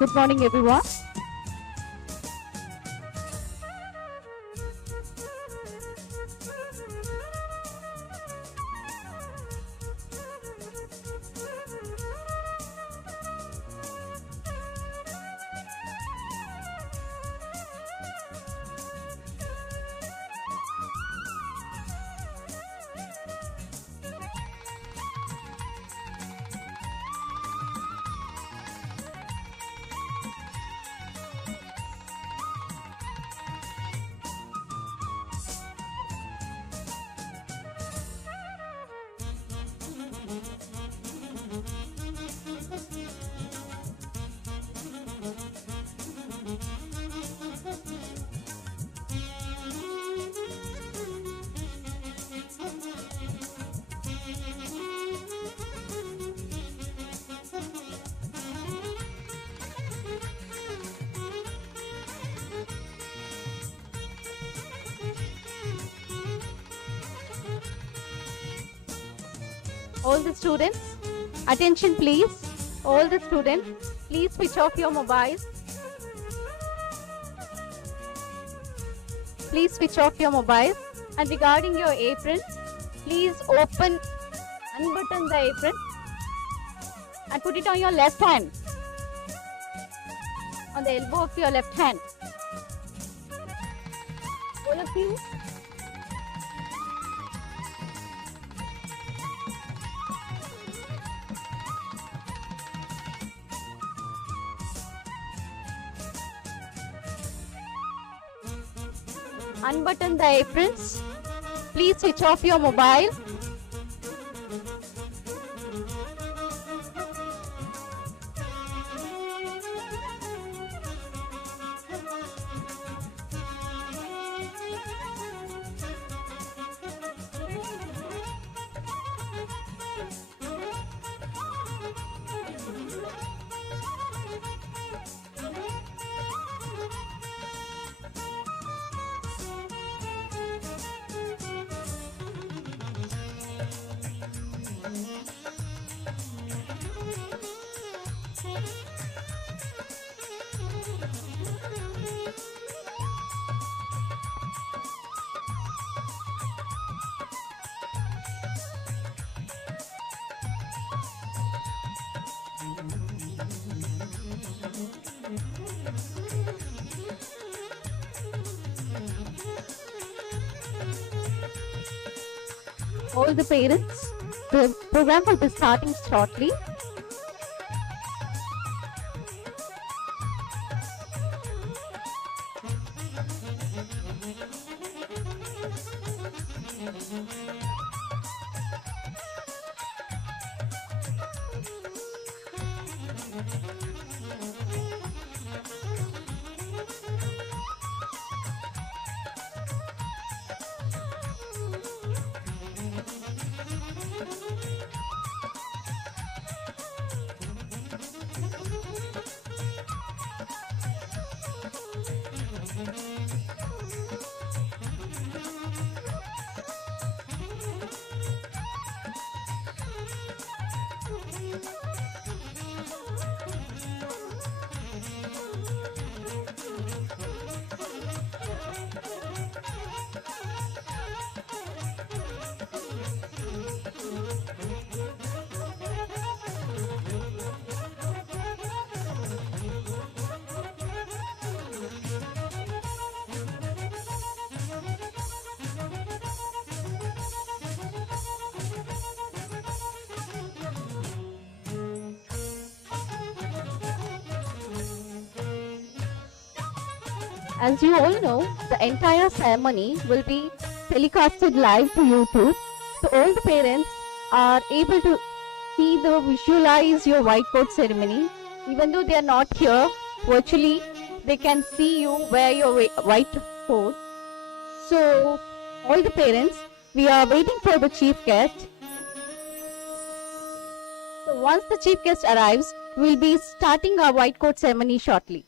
Good morning, everyone. All the students, attention please. All the students, please switch off your mobiles. Please switch off your mobiles. And regarding your apron, please unbutton the apron and put it on your left hand, on the elbow of your left hand. All of you, unbutton the aprons. Please switch off your mobile. All the parents, the program will be starting shortly. As you all know, the entire ceremony will be telecasted live to YouTube. So all the parents are able to visualize your white coat ceremony. Even though they are not here virtually, they can see you wear your white coat. So all the parents, we are waiting for the chief guest. So once the chief guest arrives, we will be starting our white coat ceremony shortly.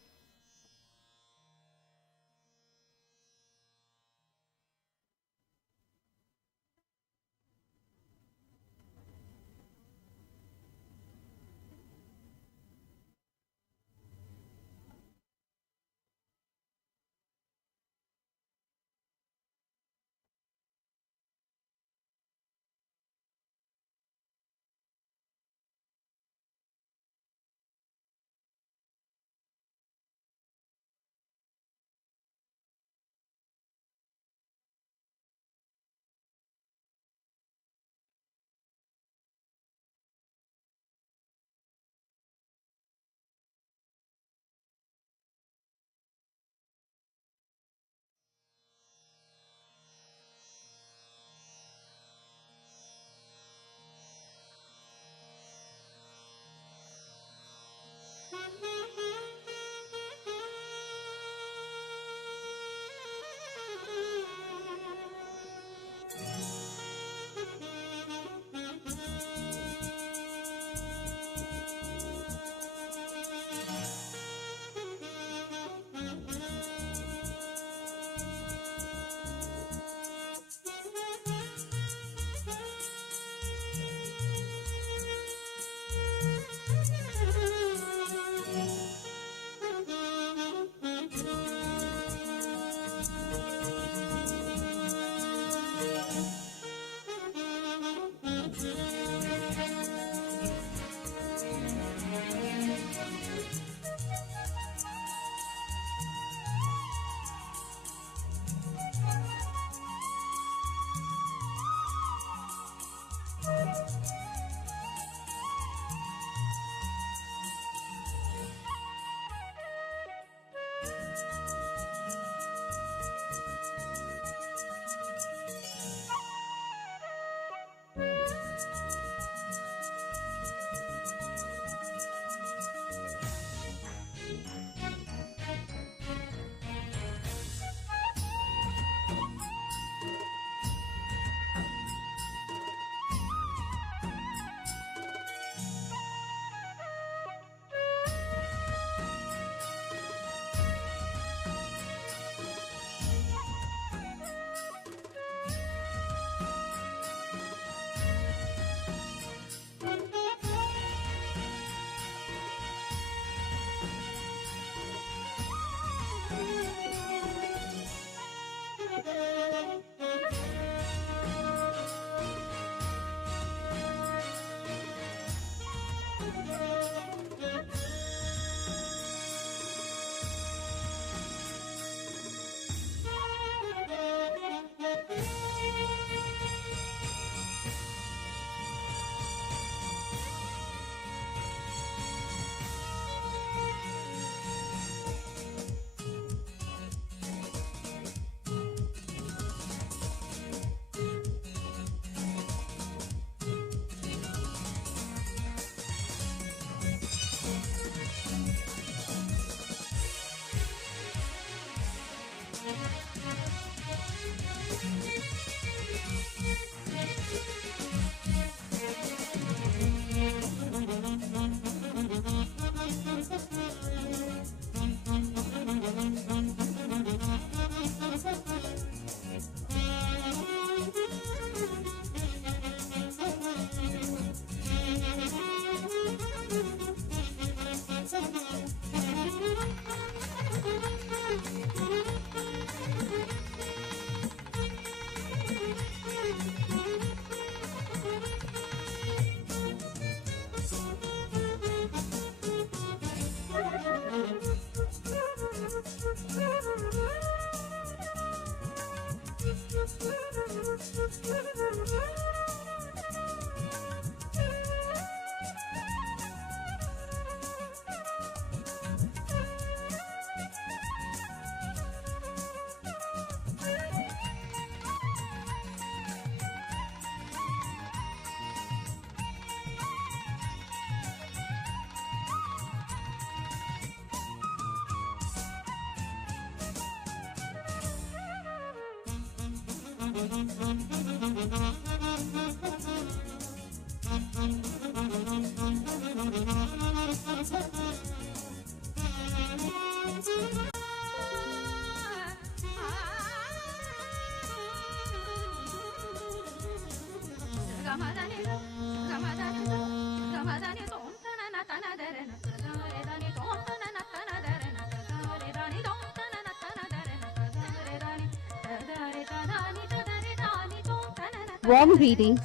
Warm greetings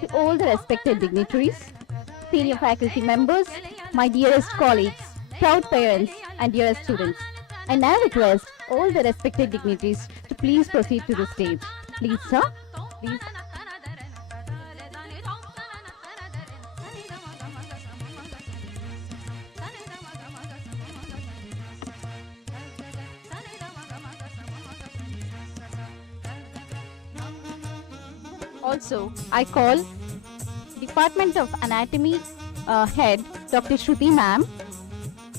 to all the respected dignitaries, senior faculty members, my dearest colleagues, proud parents, and dearest students. I now request all the respected dignitaries to please proceed to the stage. Please, sir. Please. Also, I call Department of Anatomy Head Dr. Shruti Ma'am,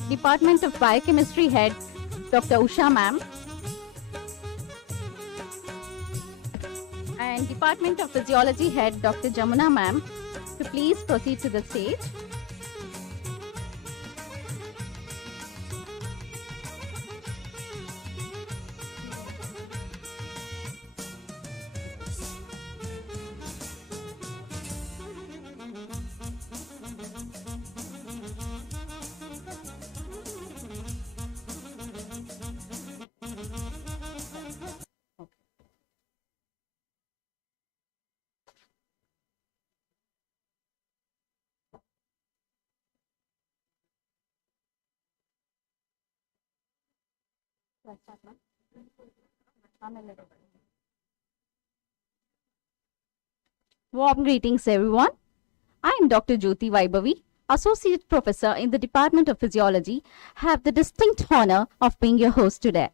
Department of Biochemistry Head Dr. Usha Ma'am, and Department of Physiology Head Dr. Jamuna Ma'am to please proceed to the stage. Warm greetings, everyone. I am Dr. Jyoti Vaibhavi, Associate Professor in the Department of Physiology, have the distinct honor of being your host today.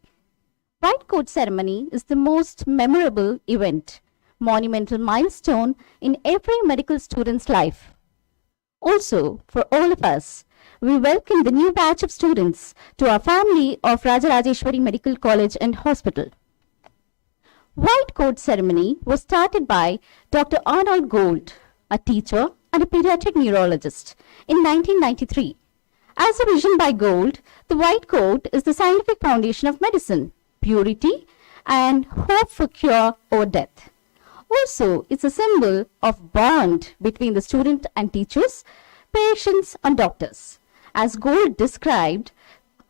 White coat ceremony is the most memorable event, monumental milestone in every medical student's life. Also, for all of us, we welcome the new batch of students to our family of Rajarajeswari Medical College and Hospital. White coat ceremony was started by Dr. Arnold Gold, a teacher and a pediatric neurologist, in 1993. As a vision by Gold, the white coat is the scientific foundation of medicine, purity, and hope for cure or death. Also, it's a symbol of bond between the student and teachers, patients and doctors. As Gold described,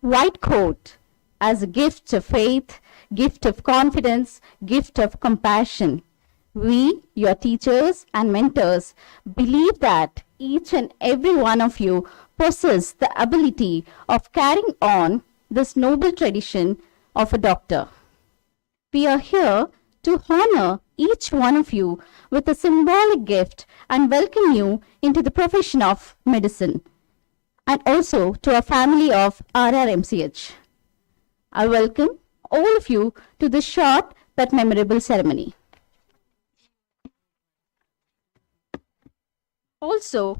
white coat as a gift of faith, gift of confidence, gift of compassion. We, your teachers and mentors, believe that each and every one of you possess the ability of carrying on this noble tradition of a doctor. We are here to honor each one of you with a symbolic gift and welcome you into the profession of medicine, and also to our family of RRMCH. I welcome all of you to this short but memorable ceremony. Also,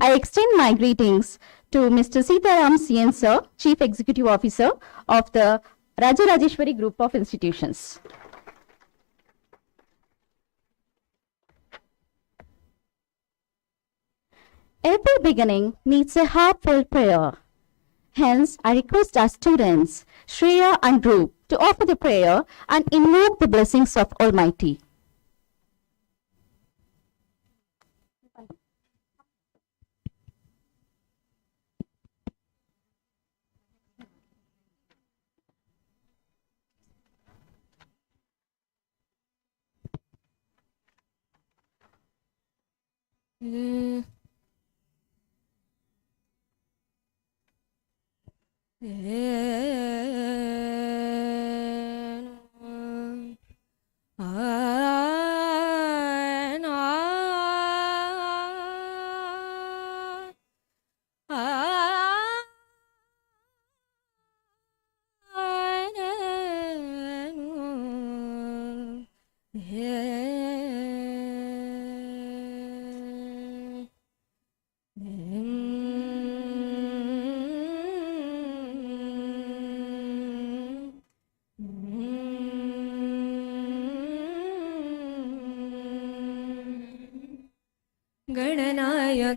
I extend my greetings to Mr. Sitaram CN Sir, Chief Executive Officer of the Rajarajeswari Group of Institutions. Every beginning needs a heartfelt prayer. Hence, I request our students, Shreya and Dhruv, to offer the prayer and invoke the blessings of Almighty.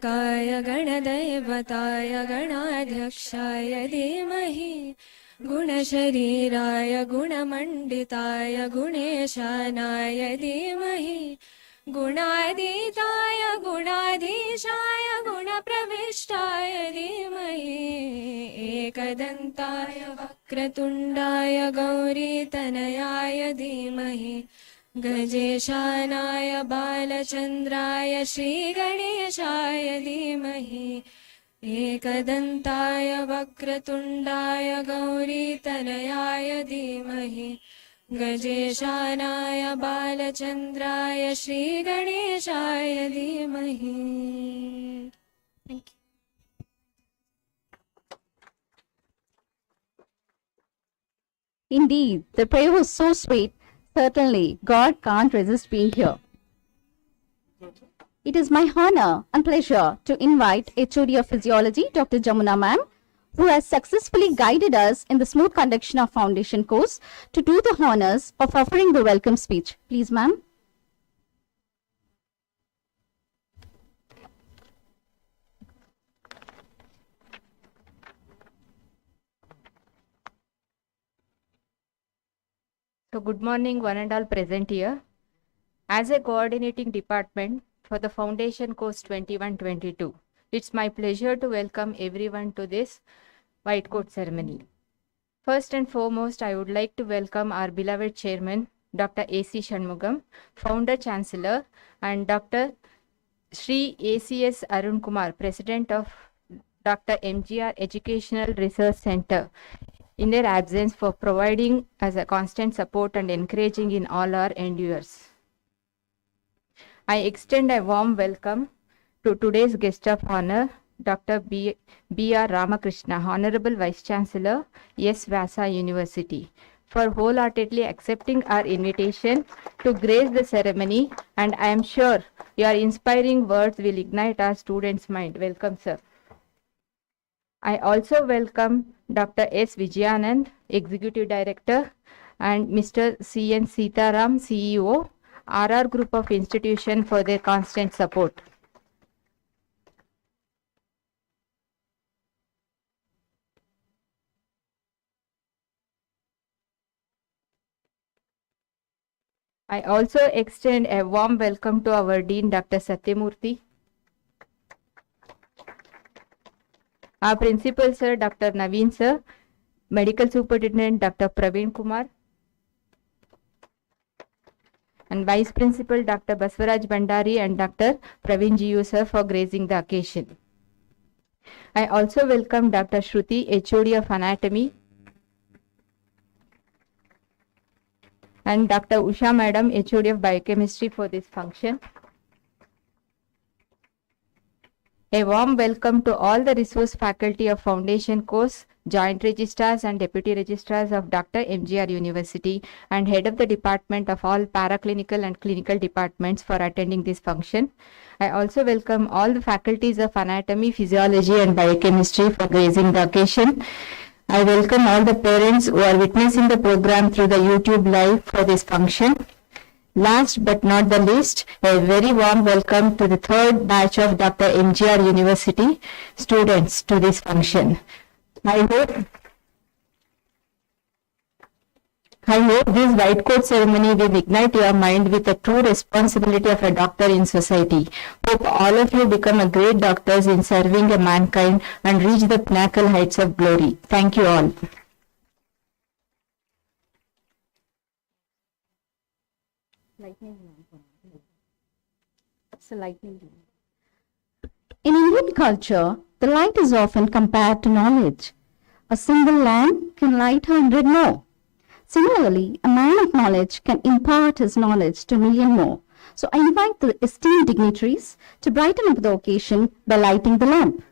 गणनायकाय गणदैवताय गणाध्यक्षाय धीमहि गुणशरीराय गुणमण्डिताय गुणेशानाय धीमहि गुणातीताय गुणाधीशाय गुणप्रविष्टाय धीमहि एकदन्ताय वक्रतुण्डाय गौरीतनयाय धीमहि गजेशानाय बालचन्द्राय श्रीगणेशाय धीमहि एकदन्ताय वक्रतुण्डाय गौरीतनयाय धीमहि गजेशानाय बालचन्द्राय श्रीगणेशाय धीमहि. Thank you. Indeed, the prayer was so sweet. Certainly, God can't resist being here. It is my honor and pleasure to invite HOD of Physiology, Dr. Jamuna ma'am, who has successfully guided us in the smooth conduction of foundation course, to do the honors of offering the welcome speech. Please, ma'am. So good morning, one and all present here. As a coordinating department for the Foundation Course 21-22, it's my pleasure to welcome everyone to this white coat ceremony. First and foremost, I would like to welcome our beloved chairman, Dr. A.C. Shanmugam, founder chancellor, and Dr. Sri ACS Arun Kumar, president of Dr. MGR Educational Research Center, in their absence, for providing us a constant support and encouraging in all our endeavors. I extend a warm welcome to today's guest of honor, Dr. B.R. Ramakrishna, Honorable Vice Chancellor, S. Vyasa University, for wholeheartedly accepting our invitation to grace the ceremony, and I am sure your inspiring words will ignite our students' mind. Welcome, sir. I also welcome Dr. S. Vijayanand, Executive Director, and Mr. C.N. Sitaram, CEO, RR Group of Institution, for their constant support. I also extend a warm welcome to our Dean, Dr. Satyamurthy, our Principal, Sir, Dr. Naveen, Sir, Medical Superintendent, Dr. Praveen Kumar, and Vice Principal, Dr. Baswaraj Bandari, and Dr. Praveen Jiu, Sir, for gracing the occasion. I also welcome Dr. Shruti, HOD of Anatomy, and Dr. Usha Madam, HOD of Biochemistry, for this function. A warm welcome to all the resource faculty of Foundation Course, Joint Registrars and Deputy Registrars of Dr. MGR University, and Head of the Department of all Paraclinical and Clinical Departments, for attending this function. I also welcome all the faculties of Anatomy, Physiology and Biochemistry for gracing the occasion. I welcome all the parents who are witnessing the program through the YouTube live for this function. Last but not the least, a very warm welcome to the third batch of Dr. MGR University students to this function. I hope this white coat ceremony will ignite your mind with the true responsibility of a doctor in society. Hope all of you become a great doctors in serving a mankind and reach the pinnacle heights of glory. Thank you all. In Indian culture, the light is often compared to knowledge. A single lamp can light 100 more. Similarly, a man of knowledge can impart his knowledge to a million more. So I invite the esteemed dignitaries to brighten up the occasion by lighting the lamp.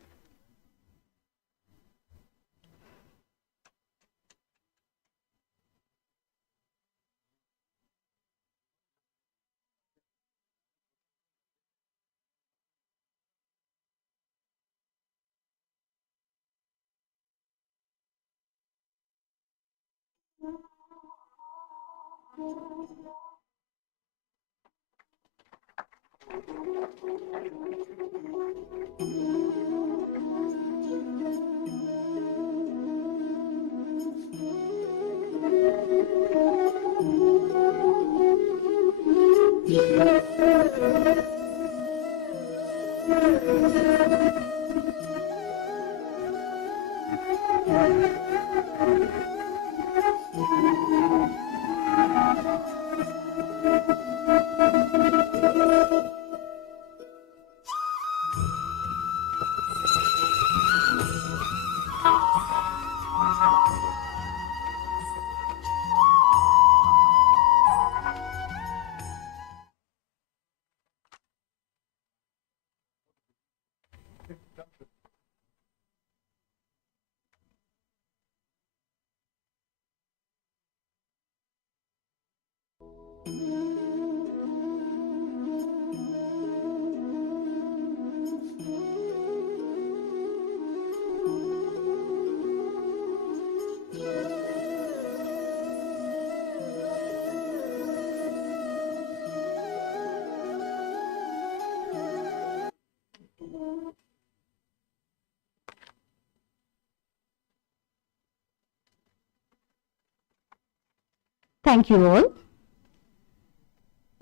Thank you all.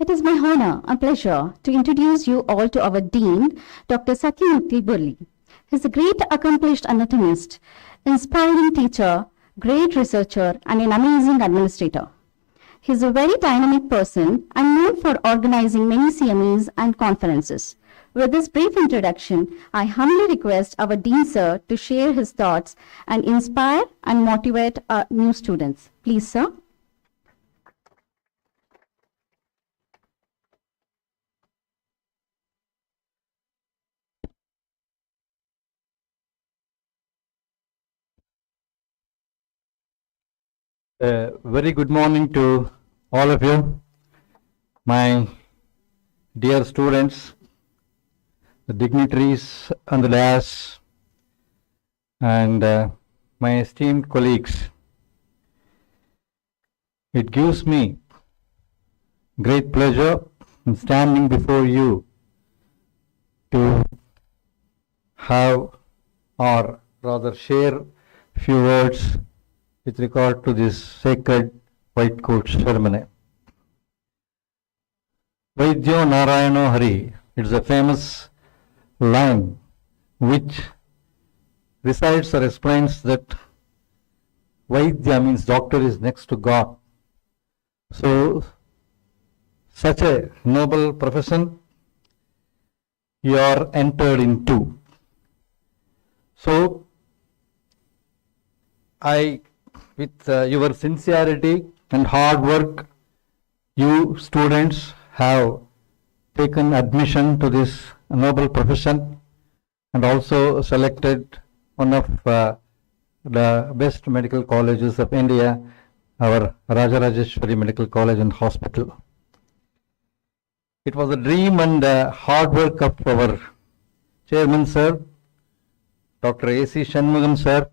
It is my honor and pleasure to introduce you all to our Dean, Dr. Satyamurthy Burli. He is a great accomplished anatomist, inspiring teacher, great researcher, and an amazing administrator. He is a very dynamic person and known for organizing many CMEs and conferences. With this brief introduction, I humbly request our Dean Sir to share his thoughts and inspire and motivate our new students. Please, sir. Very good morning to all of you, my dear students, the dignitaries on the dais, and my esteemed colleagues. It gives me great pleasure in standing before you to have, or rather share, few words with regard to this sacred white coat ceremony. Vaidyo Narayano Hari, it is a famous line which recites or explains that Vaidya means doctor is next to God. So, such a noble profession you are entered into. So, with your sincerity and hard work, you students have taken admission to this noble profession and also selected one of the best medical colleges of India, our Rajarajeswari Medical College and Hospital. It was a dream and hard work of our chairman, sir, Dr. A.C. Shanmugam, sir,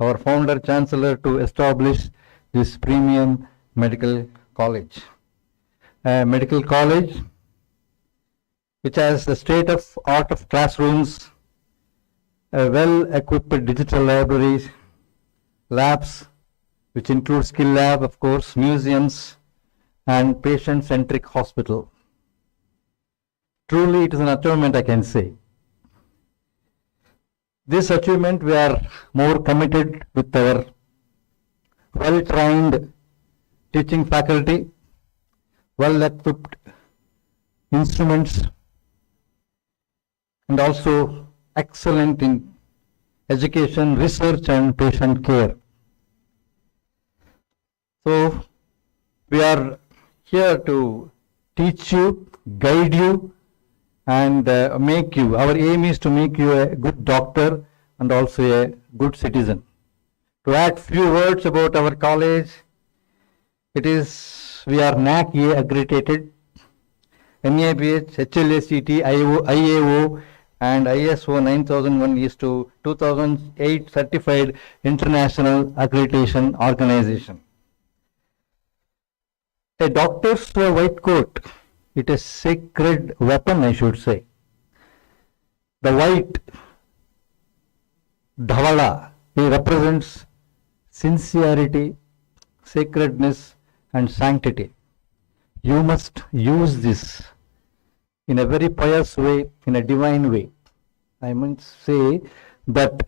our founder chancellor, to establish this premium medical college. A medical college which has the state of art of classrooms, well-equipped digital libraries, labs, which include skill lab, of course, museums, and patient-centric hospital. Truly, it is an achievement, I can say. This achievement, we are more committed with our well-trained teaching faculty, well-equipped instruments, and also excellent in education, research, and patient care. So, we are here to teach you, guide you, and make you, our aim is to make you a good doctor and also a good citizen. To add few words about our college, it is, we are NAC A accredited, NABH, HLACT, IAO, and ISO 9001 is to 2008 certified international accreditation organization. A doctor's white coat It is a sacred weapon, I should say. The white dhavala, it represents sincerity, sacredness, and sanctity. You must use this in a very pious way, in a divine way. I must say that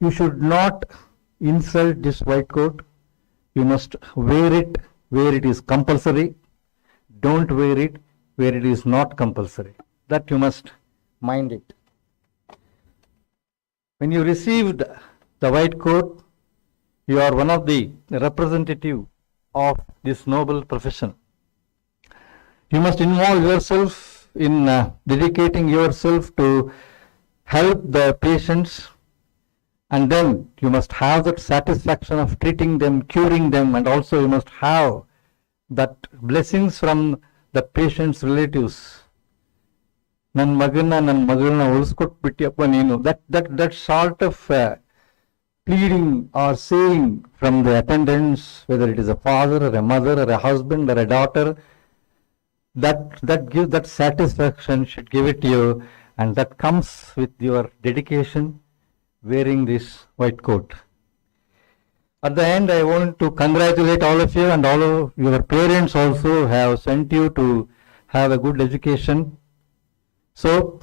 you should not insult this white coat. You must wear it where it is compulsory. Don't wear it where it is not compulsory. That you must mind it. When you received the white coat, you are one of the representative of this noble profession. You must involve yourself in dedicating yourself to help the patients, and then you must have that satisfaction of treating them, curing them, and also you must have that blessings from the patient's relatives. Nan magana nan magalna ulskotbittiyappa neenu. That sort of pleading or saying from the attendants, whether it is a father or a mother or a husband or a daughter, that gives that satisfaction, should give it to you, and that comes with your dedication wearing this white coat. At the end, I want to congratulate all of you, and all of your parents also have sent you to have a good education. So,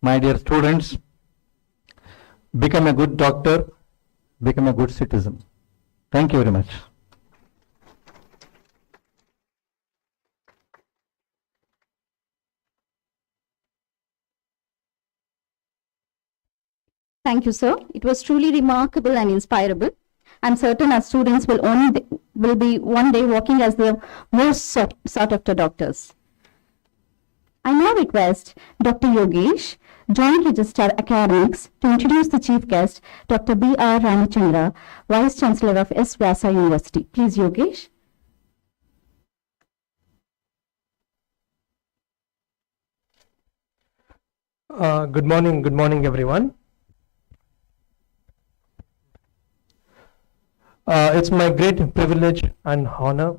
my dear students, become a good doctor, become a good citizen. Thank you very much. Thank you, sir. It was truly remarkable and inspirable. I'm certain our students will be one day working as the most sought after doctors. I now request Dr. Yogesh, Joint Registrar Academics, to introduce the chief guest, Dr. B.R. Ramachandra, Vice Chancellor of S. Vyasa University. Please, Yogesh. Good morning, everyone. It's my great privilege and honor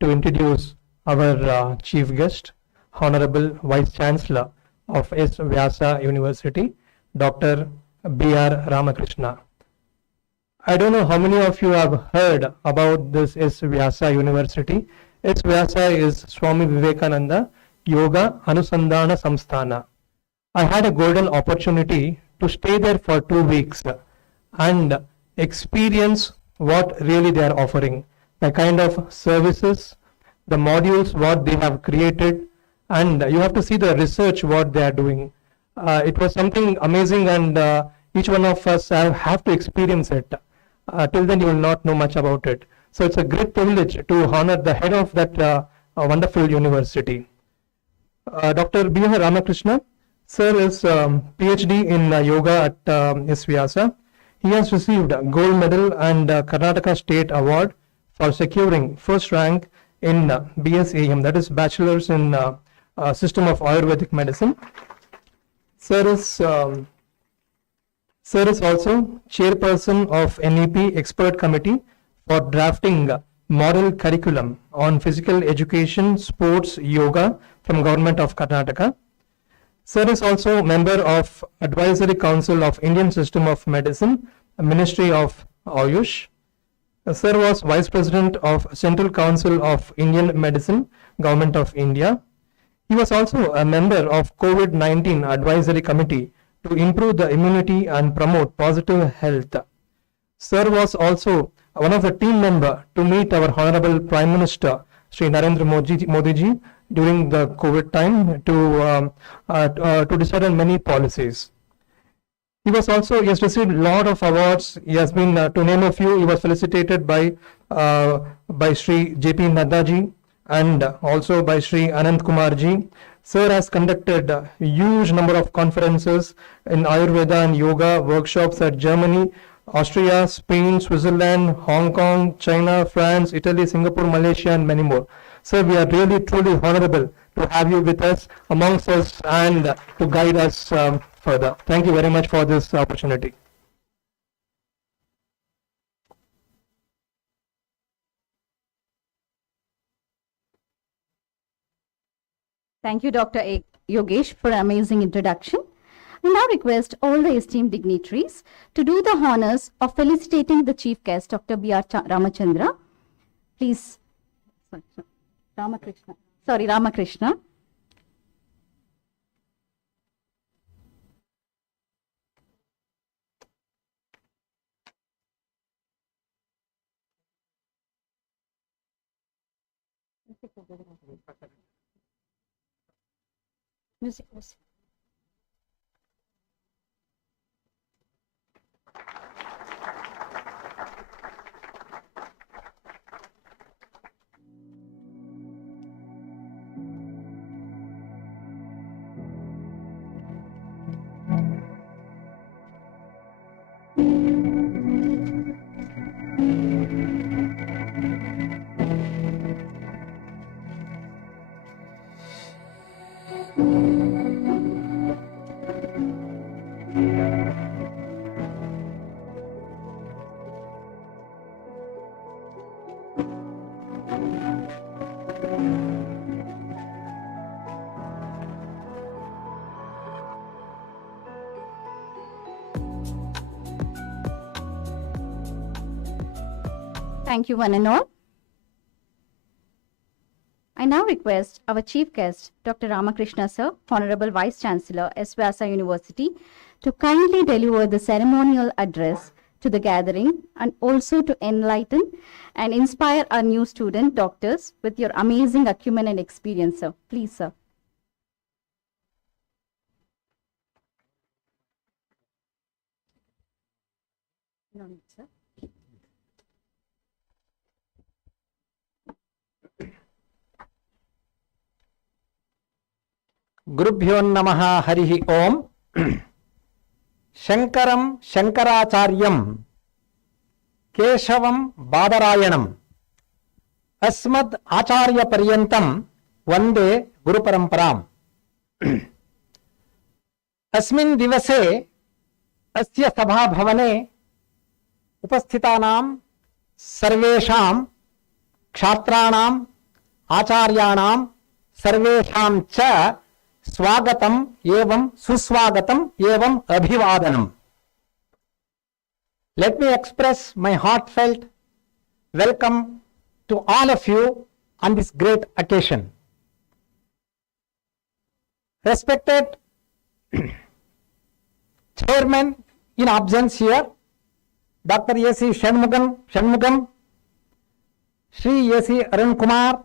to introduce our chief guest, Honorable Vice Chancellor of S. Vyasa University, Dr. B.R. Ramakrishna. I don't know how many of you have heard about this S. Vyasa University. S. Vyasa is Swami Vivekananda Yoga Anusandhana Samsthana. I had a golden opportunity to stay there for 2 weeks and experience what really they are offering, the kind of services, the modules, what they have created, and you have to see the research, what they are doing. It was something amazing, and each one of us have to experience it. Till then, you will not know much about it. So it's a great privilege to honor the head of that wonderful university. Dr. B.R. Ramakrishna, sir is PhD in yoga at S. Vyasa. He has received a gold medal and Karnataka State Award for securing first rank in BSAM, that is Bachelor's in System of Ayurvedic Medicine. Sir is also chairperson of NEP Expert Committee for drafting model curriculum on physical education, sports, yoga from Government of Karnataka. Sir is also member of Advisory Council of Indian System of Medicine, Ministry of Ayush. Sir was Vice President of Central Council of Indian Medicine, Government of India. He was also a member of COVID-19 Advisory Committee to improve the immunity and promote positive health. Sir was also one of the team member to meet our Honorable Prime Minister, Sri Narendra Modi ji, during the COVID time to decide on many policies. He has received a lot of awards. He has been, to name a few, he was felicitated by Sri J.P. Nadda ji and also by Sri Anand Kumar ji. Sir has conducted a huge number of conferences in Ayurveda and yoga workshops at Germany, Austria, Spain, Switzerland, Hong Kong, China, France, Italy, Singapore, Malaysia, and many more. Sir, we are really truly honorable to have you with us, amongst us, and to guide us further. Thank you very much for this opportunity. Thank you, Dr. Yogesh, for an amazing introduction. I now request all the esteemed dignitaries to do the honors of felicitating the chief guest, Dr. B.R. Ramachandra. Please, Ramakrishna. Music. Thank you, one and all. I now request our chief guest, Dr. Ramakrishna Sir, Honorable Vice Chancellor, S. Vyasa University, to kindly deliver the ceremonial address to the gathering and also to enlighten and inspire our new student doctors with your amazing acumen and experience, sir. Please, sir. No need, sir. गुरुभ्यो नमः हरिः ओम शंकरं शंकराचार्यं केशवं बादरायणं अस्मद् आचार्य पर्यन्तं वंदे गुरुपरंपराम् अस्मिन् दिवसे अस्य सभाभवने उपस्थितानां सर्वेषां छात्राणाम् आचार्याणां सर्वेषां च स्वागतम् एवं सुस्वागतम् एवं अभिवादनम्. Let me express my heartfelt welcome to all of you on this great occasion. Respected Chairman in absence here, Dr. A.C. Shanmugam, Shri A.C. Arun Kumar,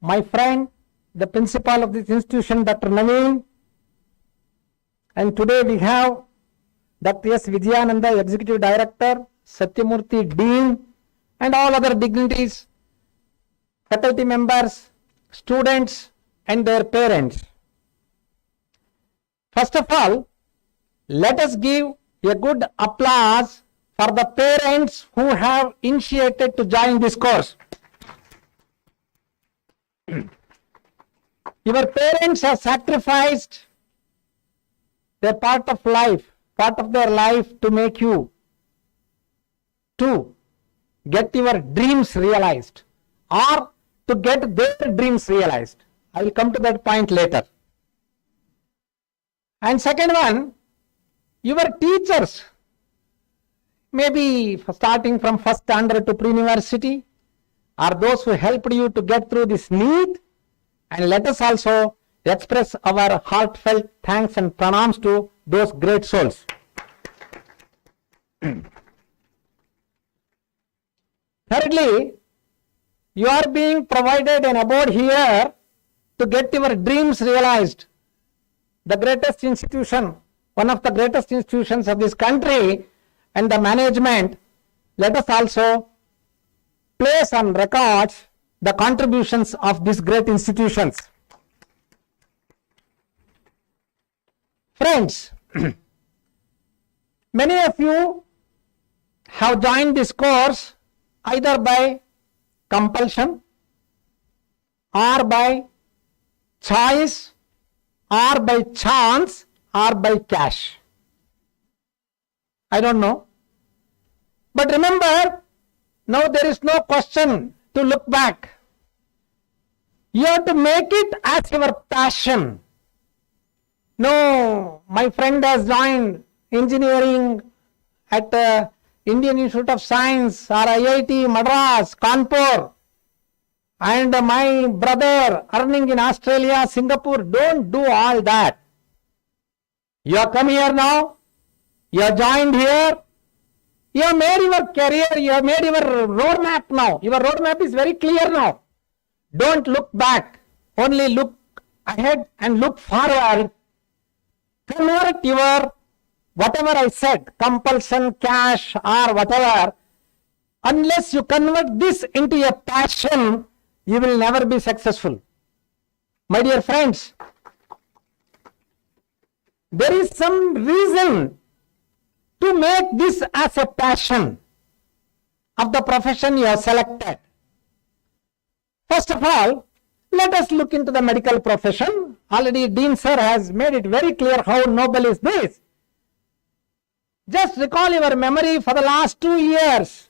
my friend, the principal of this institution, Dr. Naveen, and today we have Dr. S. Vijayananda, Executive Director, Satyamurthy, Dean, and all other dignitaries, faculty members, students, and their parents. First of all, let us give a good applause for the parents who have initiated to join this course. Your parents have sacrificed their part of their life to make you to get your dreams realized or to get their dreams realized. I will come to that point later. And second one, your teachers, maybe starting from first standard to pre-university, are those who helped you to get through this NEET. And let us also express our heartfelt thanks and pranams to those great souls. Thirdly, you are being provided an abode here to get your dreams realized. The greatest institution, one of the greatest institutions of this country, and the management, let us also place on records the contributions of these great institutions. Friends, many of you have joined this course either by compulsion or by choice or by chance or by cash. I don't know. But remember, now there is no question to look back. You have to make it as your passion. No, my friend has joined engineering at Indian Institute of Science or IIT Madras, Kanpur, and my brother earning in Australia, Singapore. Don't do all that. You have come here now, you have joined here, you have made your career, you have made your roadmap now. Your roadmap is very clear now. Don't look back, only look ahead and look forward. Convert your, whatever I said, compulsion, cash or whatever, unless you convert this into a passion, you will never be successful. My dear friends, there is some reason to make this as a passion of the profession you have selected. First of all, let us look into the medical profession. Already Dean Sir has made it very clear how noble is this. Just recall your memory for the last 2 years.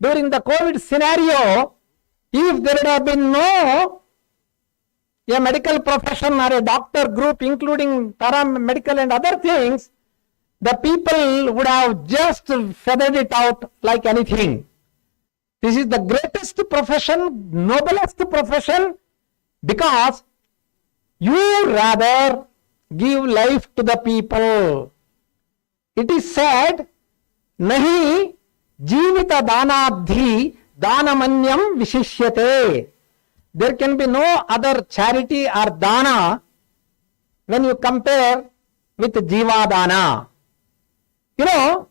During the COVID scenario, if there would have been no a medical profession or a doctor group, including paramedical and other things, the people would have just feathered it out like anything. This is the greatest profession, noblest profession, because you rather give life to the people. It is said, nahi jivita danadhi danamanyam vishishyate. There can be no other charity or dana when you compare with jiva dana. You know,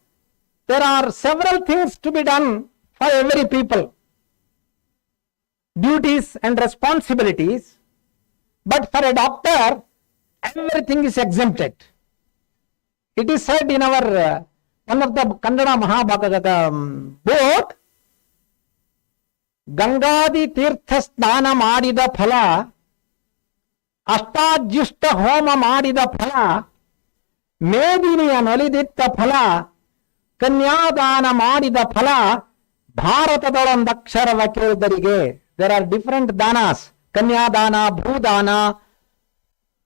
there are several things to be done for every people, duties and responsibilities, but for a doctor, everything is exempted. It is said in our one of the Kannada Mahabhagavata book, Gangadi Tirtha Snana Madida Phala, Ashtajushta Homa Madida Phala, Mediniya Naliditta Phala, Kanyadana Madida Phala, Bharatadalam Dakshara Vakyudarige. There are different danas, Kanyadana, Bhudana,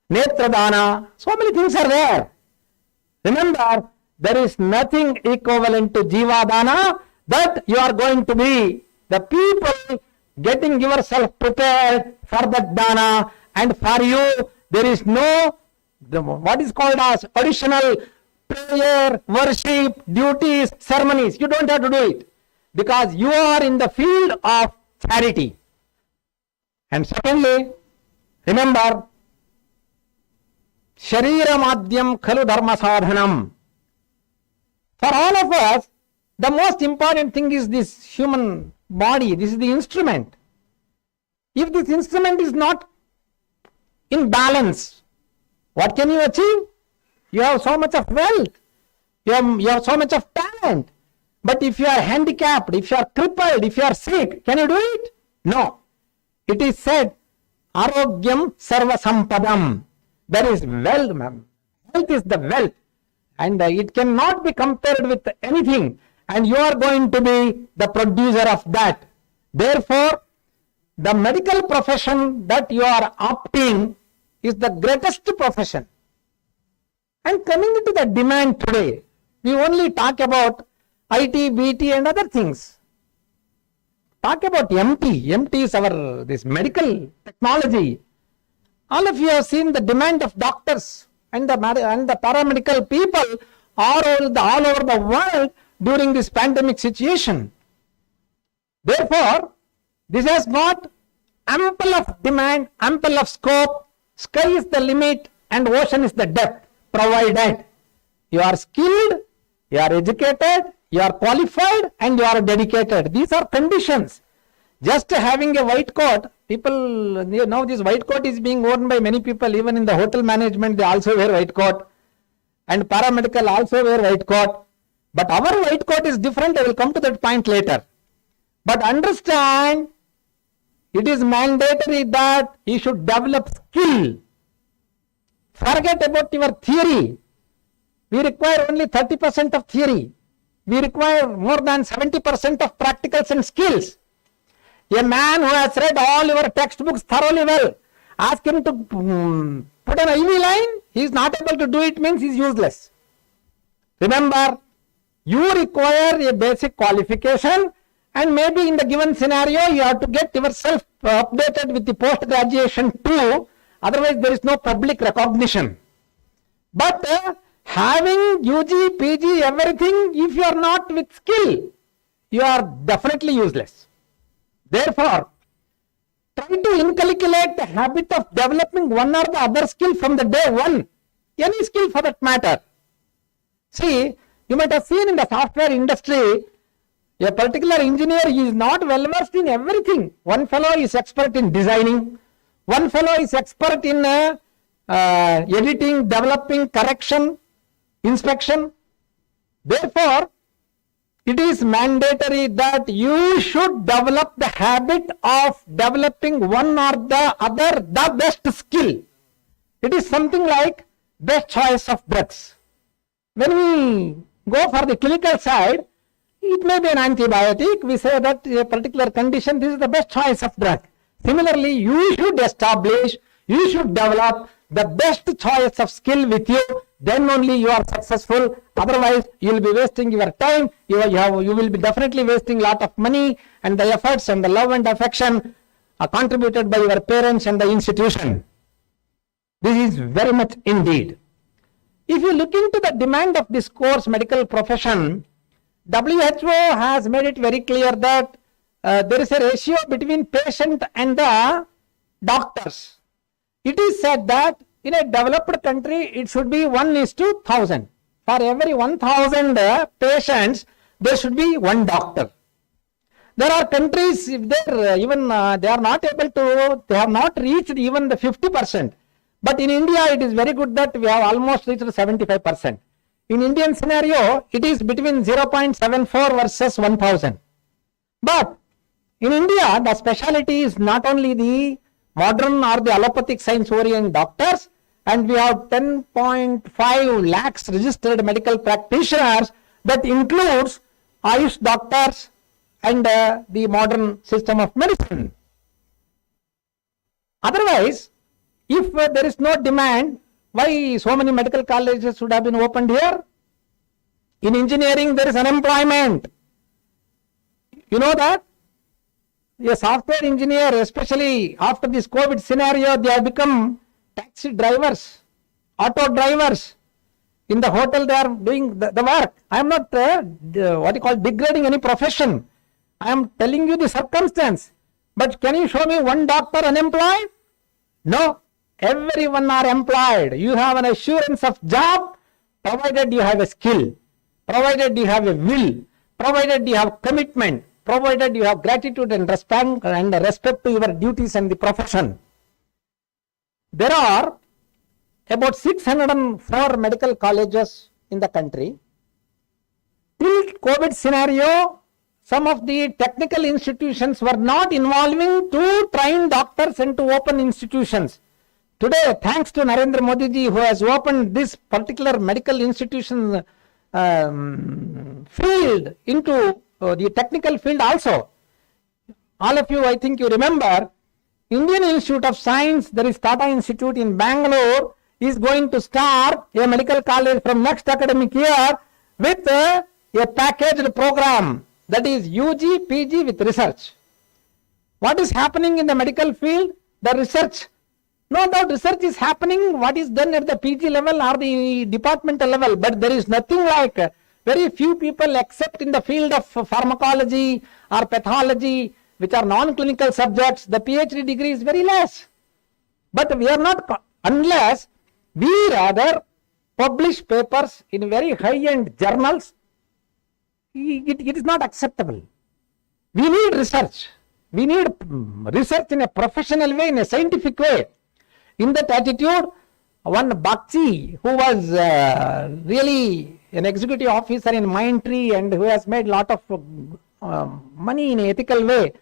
Netradana, so many things are there. Remember, there is nothing equivalent to Jiva Dana, that you are going to be the people getting yourself prepared for that Dana, and for you, there is no, what is called as additional prayer, worship, duties, ceremonies. You don't have to do it, because you are in the field of charity. And secondly, remember, Sharira Madhyam Khalu Dharma Sadhanam. For all of us, the most important thing is this human body. This is the instrument. If this instrument is not in balance, what can you achieve? You have so much of wealth. You have so much of talent. But if you are handicapped, if you are crippled, if you are sick, can you do it? No. It is said, Arogyam Sarva Sampadam. There is wealth, ma'am. Health is the wealth. And it cannot be compared with anything. And you are going to be the producer of that. Therefore, the medical profession that you are opting is the greatest profession. And coming into the demand today, we only talk about IT, BT and other things. Talk about MT. MT is our this medical technology. All of you have seen the demand of doctors and the paramedical people all over the world during this pandemic situation. Therefore, this has got ample of demand, ample of scope. Sky is the limit and ocean is the depth, provided you are skilled, you are educated, you are qualified and you are dedicated. These are conditions. Just having a white coat, people, now this white coat is being worn by many people, even in the hotel management, they also wear white coat. And paramedical also wear white coat. But our white coat is different, I will come to that point later. But understand, it is mandatory that you should develop skill. Forget about your theory. We require only 30% of theory. We require more than 70% of practicals and skills. A man who has read all your textbooks thoroughly well, ask him to put an IV line, he is not able to do it, means he is useless. Remember, you require a basic qualification, and maybe in the given scenario you have to get yourself updated with the post graduation too, otherwise there is no public recognition. But having UG, PG, everything, if you are not with skill, you are definitely useless. Therefore, try to inculcate the habit of developing one or the other skill from the day one, any skill for that matter. See, you might have seen in the software industry, a particular engineer is not well versed in everything. One fellow is expert in designing, one fellow is expert in editing, developing, correction, inspection. Therefore, it is mandatory that you should develop the habit of developing one or the other, the best skill. It is something like best choice of drugs. When we go for the clinical side, it may be an antibiotic. We say that a particular condition, this is the best choice of drug. Similarly, you should establish, you should develop the best choice of skill with you. Then only you are successful. Otherwise, you will be wasting your time. You will be definitely wasting a lot of money, and the efforts and the love and affection are contributed by your parents and the institution. This is very much indeed. If you look into the demand of this course, medical profession, WHO has made it very clear that there is a ratio between patient and the doctors. It is said that in a developed country, it should be 1:1,000. For every 1,000 patients, there should be one doctor. There are countries, if they are not able to, they have not reached even the 50%. But in India, it is very good that we have almost reached 75%. In Indian scenario, it is between 0.74 versus 1,000. But in India, the specialty is not only the modern or the allopathic science oriented doctors, and we have 10.5 lakhs registered medical practitioners. That includes Ayush doctors and the modern system of medicine. Otherwise, if there is no demand, why so many medical colleges should have been opened here? In engineering, there is unemployment. You know that? A software engineer, especially after this COVID scenario, they have become taxi drivers, auto drivers. In the hotel, they are doing the work. I am not degrading any profession. I am telling you the circumstance. But can you show me one doctor unemployed? No. Everyone are employed. You have an assurance of job, provided you have a skill, provided you have a will, provided you have commitment, provided you have gratitude and respect to your duties and the profession. There are about 604 medical colleges in the country. Till COVID scenario, some of the technical institutions were not involving to train doctors and to open institutions. Today, thanks to Narendra Modi ji, who has opened this particular medical institution field into the technical field also. All of you, I think you remember, Indian Institute of Science, there is Tata Institute in Bangalore, is going to start a medical college from next academic year with a packaged program, that is UG, PG with research. What is happening in the medical field? The research. No doubt research is happening, what is done at the PG level or the departmental level, but there is nothing like, very few people except in the field of pharmacology or pathology, which are non-clinical subjects, the PhD degree is very less. But we are not, unless we rather publish papers in very high-end journals, it is not acceptable. We need research. We need research in a professional way, in a scientific way. In that attitude, one Bakchi, who was really an executive officer in Mindtree and who has made a lot of money in an ethical way,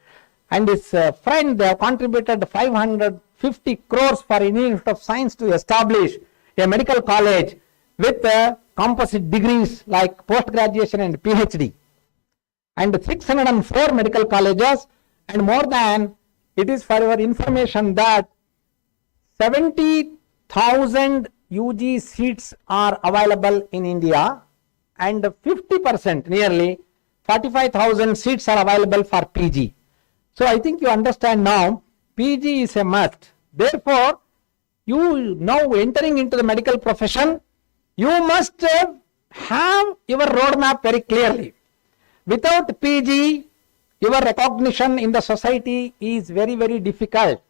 and his friend, they have contributed 550 crores for Indian Institute of Science to establish a medical college with composite degrees like post-graduation and PhD. And 604 medical colleges, And more than, it is for your information that 70,000 UG seats are available in India, and 50%, nearly 45,000 seats are available for PG. So I think you understand now, PG is a must. Therefore, you now entering into the medical profession, you must have your roadmap very clearly. Without PG, your recognition in the society is very, very difficult.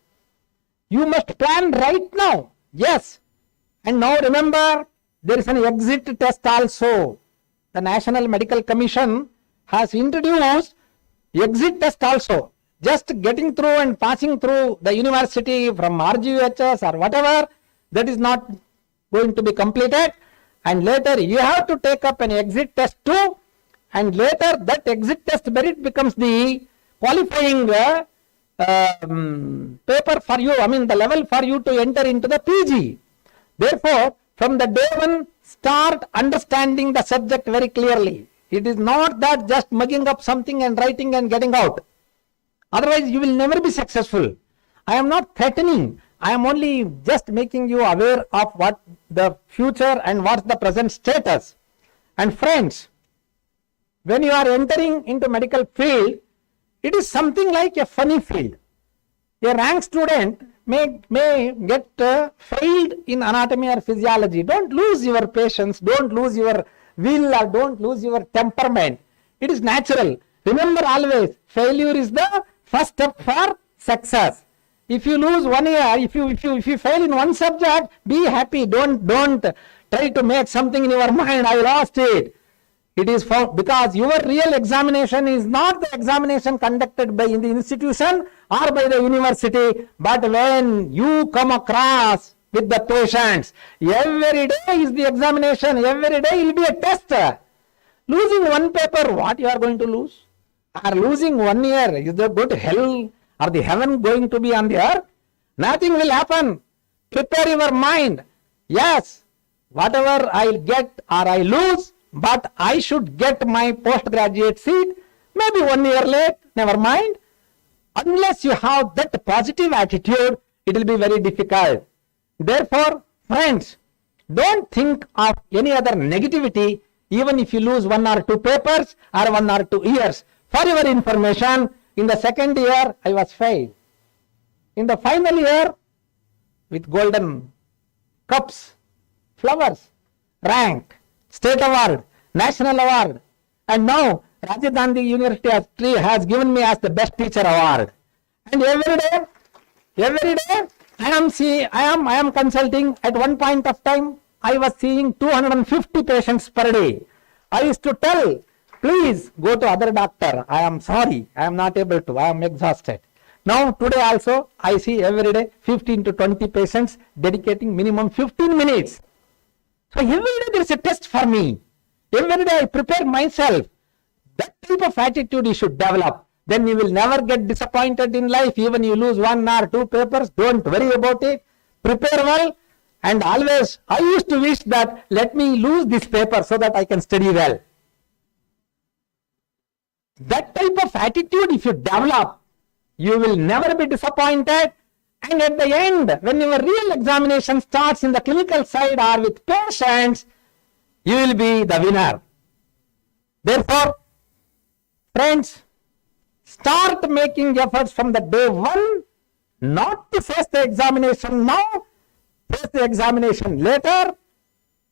You must plan right now. Yes. And now remember, there is an exit test also. The National Medical Commission has introduced exit test also. Just getting through and passing through the university from RGUHS or whatever, that is not going to be completed. And later you have to take up an exit test too. And later that exit test merit becomes the qualifying paper for you, the level for you to enter into the PG. Therefore, from the day one, start understanding the subject very clearly. It is not that just mugging up something and writing and getting out. Otherwise, you will never be successful. I am not threatening. I am only just making you aware of what the future and what's the present status. And friends, when you are entering into medical field, it is something like a funny field. A rank student may get failed in anatomy or physiology. Don't lose your patience, don't lose your will, or don't lose your temperament. It is natural. Remember always, failure is the first step for success. If you lose 1 year, if you fail in one subject, be happy. Don't try to make something in your mind, I lost it. It is because your real examination is not the examination conducted by in the institution or by the university, but when you come across with the patients, every day is the examination, every day will be a test. Losing one paper, what you are going to lose? Or losing 1 year, is the good hell or the heaven going to be on the earth? Nothing will happen. Prepare your mind. Yes, whatever I get or I lose, but I should get my postgraduate seat, maybe 1 year late, never mind. Unless you have that positive attitude, it will be very difficult. Therefore, friends, don't think of any other negativity, even if you lose 1 or 2 papers or 1 or 2 years. For your information, in the second year, I was failed. In the final year, with golden cups, flowers, rank, state award, national award, and now Rajiv Gandhi University has given me as the best teacher award. And every day, I am consulting. At one point of time, I was seeing 250 patients per day. I used to tell, please go to other doctor. I am sorry, I am not able to. I am exhausted. Now today also, I see every day 15 to 20 patients dedicating minimum 15 minutes. So every day there is a test for me. Every day I prepare myself. That type of attitude you should develop. Then you will never get disappointed in life. Even you lose 1 or 2 papers, don't worry about it. Prepare well. And always, I used to wish that let me lose this paper so that I can study well. That type of attitude if you develop, you will never be disappointed. And at the end, when your real examination starts in the clinical side or with patients, you will be the winner. Therefore, friends, start making efforts from the day one, not to face the examination now, face the examination later,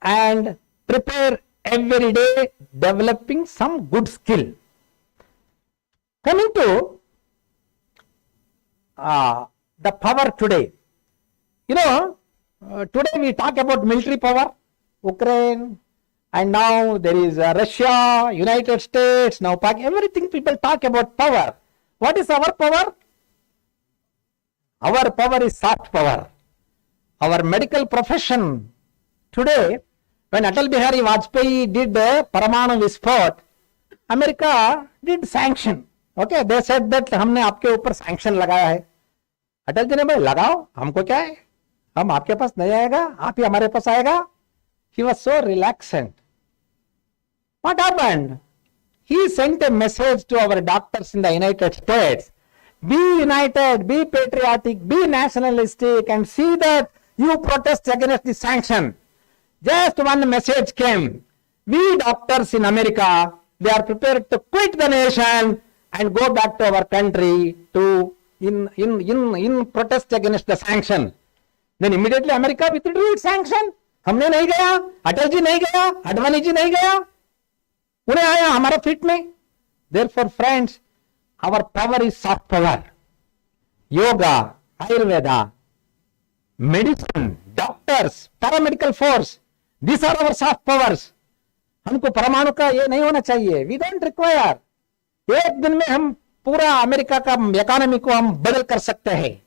and prepare every day, developing some good skill. Coming to the power today. Today we talk about military power, Ukraine, and now there is Russia, United States, now everything people talk about power. What is our power? Our power is soft power. Our medical profession today, when Atal Bihari Vajpayee did the Paramanu Vispot, America did sanction. Okay, they said that हमने आपके ऊपर sanction लगाया है. अटल जी ने भाई लगाओ, हमको क्या है, हम आपके पास नहीं आएगा, आप ही हमारे पास आएगा. He was so relaxant. What happened? He sent a message to our doctors in the United States. Be united, be patriotic, be nationalistic, and see that you protest against the sanction. Just one message came. We doctors in America, they are prepared to quit the nation and go back to our country to in protest against the sanction. Then immediately America withdrew its sanction. हमने नहीं गया, अटल जी नहीं गया, अडवाणी जी नहीं गया, उन्हें आया हमारा फीट में. Therefore, friends, our power is soft power. Yoga, Ayurveda, medicine, doctors, paramedical force, these are our soft powers. हमको परमाणु का ये नहीं होना चाहिए. We don't require. एक दिन में हम पूरा अमेरिका का इकोनॉमी को हम बदल कर सकते हैं.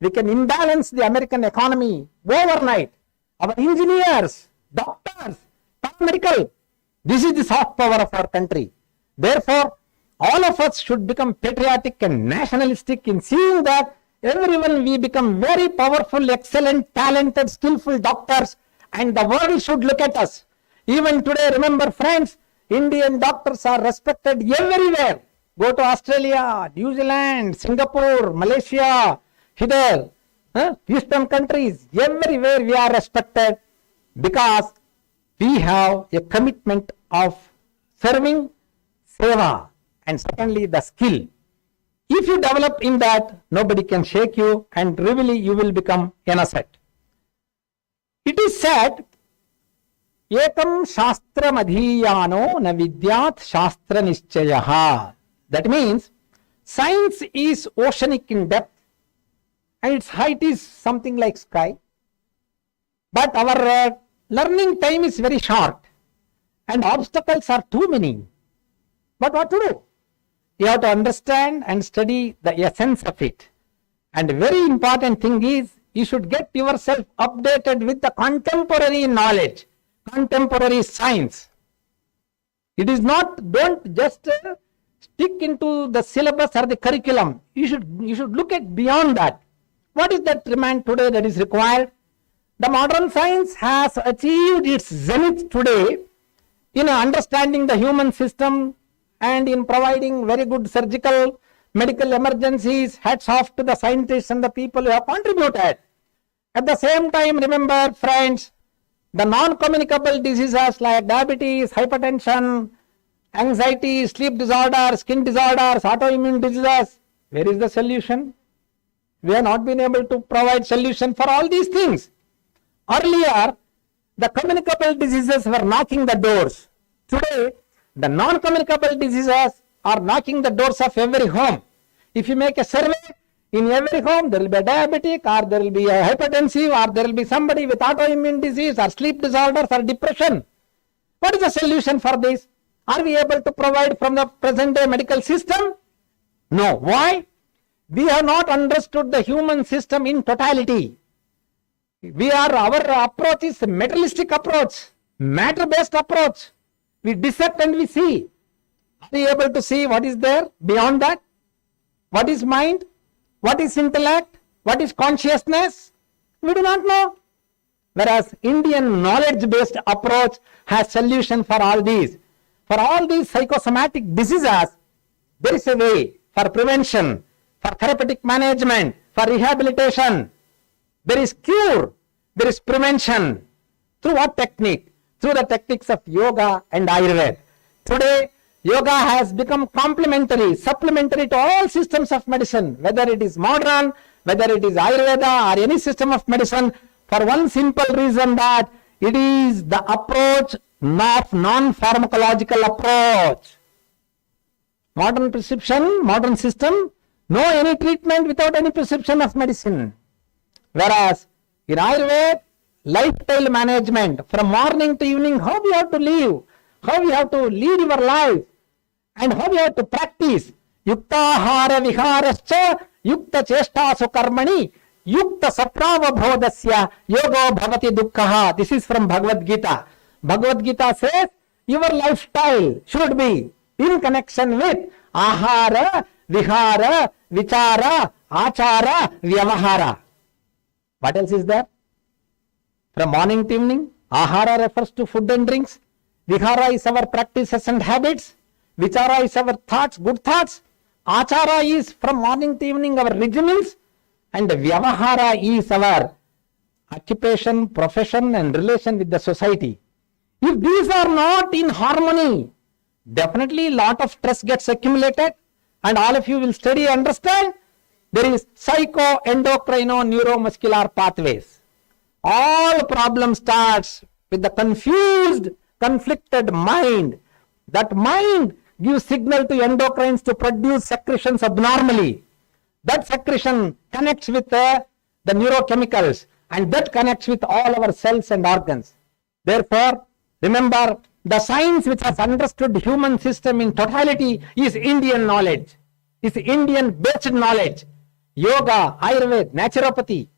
We can imbalance the American economy overnight. Our engineers, doctors, paramedical, this is the soft power of our country. Therefore, all of us should become patriotic and nationalistic in seeing that everyone we become very powerful, excellent, talented, skillful doctors, and the world should look at us. Even today, remember friends, Indian doctors are respected everywhere. Go to Australia, New Zealand, Singapore, Malaysia, hither, Eastern countries, everywhere we are respected because we have a commitment of serving, seva, and secondly the skill. If you develop in that, nobody can shake you and really you will become an asset. It is said, ekam shastram adhiyano na vidyat shastra nischayah. That means science is oceanic in depth and its height is something like sky. But our learning time is very short and obstacles are too many. But what to do? You have to understand and study the essence of it. And very important thing is, you should get yourself updated with the contemporary knowledge, contemporary science. It is not, don't just stick into the syllabus or the curriculum. You should look at beyond that. What is that demand today that is required? The modern science has achieved its zenith today in understanding the human system and in providing very good surgical, medical emergencies. Hats off to the scientists and the people who have contributed. At the same time, remember friends, the non-communicable diseases like diabetes, hypertension, anxiety, sleep disorders, skin disorders, autoimmune diseases, where is the solution? We have not been able to provide solution for all these things. Earlier, the communicable diseases were knocking the doors. Today, the non-communicable diseases are knocking the doors of every home. If you make a survey, in every home there will be a diabetic, or there will be a hypertensive, or there will be somebody with autoimmune disease or sleep disorders or depression. What is the solution for this? Are we able to provide from the present day medical system? No. Why? We have not understood the human system in totality. Our approach is a materialistic approach, matter-based approach. We dissect and we see. Are we able to see what is there beyond that? What is mind? What is intellect? What is consciousness? We do not know. Whereas Indian knowledge-based approach has solution for all these. For all these psychosomatic diseases, there is a way for prevention, for therapeutic management, for rehabilitation. There is cure, there is prevention. Through what technique? Through the techniques of yoga and Ayurveda. Today, yoga has become complementary, supplementary to all systems of medicine, whether it is modern, whether it is Ayurveda or any system of medicine, for one simple reason that it is the approach of non-pharmacological approach. Modern prescription, modern system, no any treatment without any prescription of medicine. Whereas in Ayurveda, lifestyle management, from morning to evening, how we have to live, how we have to lead your life, and how we have to practice. Yuktahara viharascha, yukta cheshtasu karmani, yukta sapravabhodasya, yogo bhavati dukkhaha. This is from Bhagavad Gita. Bhagavad Gita says, your lifestyle should be in connection with ahara, vihara, vichara, achara, vyavahara. What else is there? From morning to evening, ahara refers to food and drinks. Vihara is our practices and habits. Vichara is our thoughts, good thoughts. Achara is from morning to evening our regiments, and Vyavahara is our occupation, profession, and relation with the society. If these are not in harmony, definitely lot of stress gets accumulated, and all of you will study and understand there is psycho-endocrino neuromuscular pathways. All problem starts with the confused, conflicted mind. That mind gives signal to endocrines to produce secretions abnormally. That secretion connects with the neurochemicals, and that connects with all our cells and organs. Therefore, remember, the science which has understood human system in totality is Indian knowledge, is Indian based knowledge. Yoga, Ayurveda, naturopathy.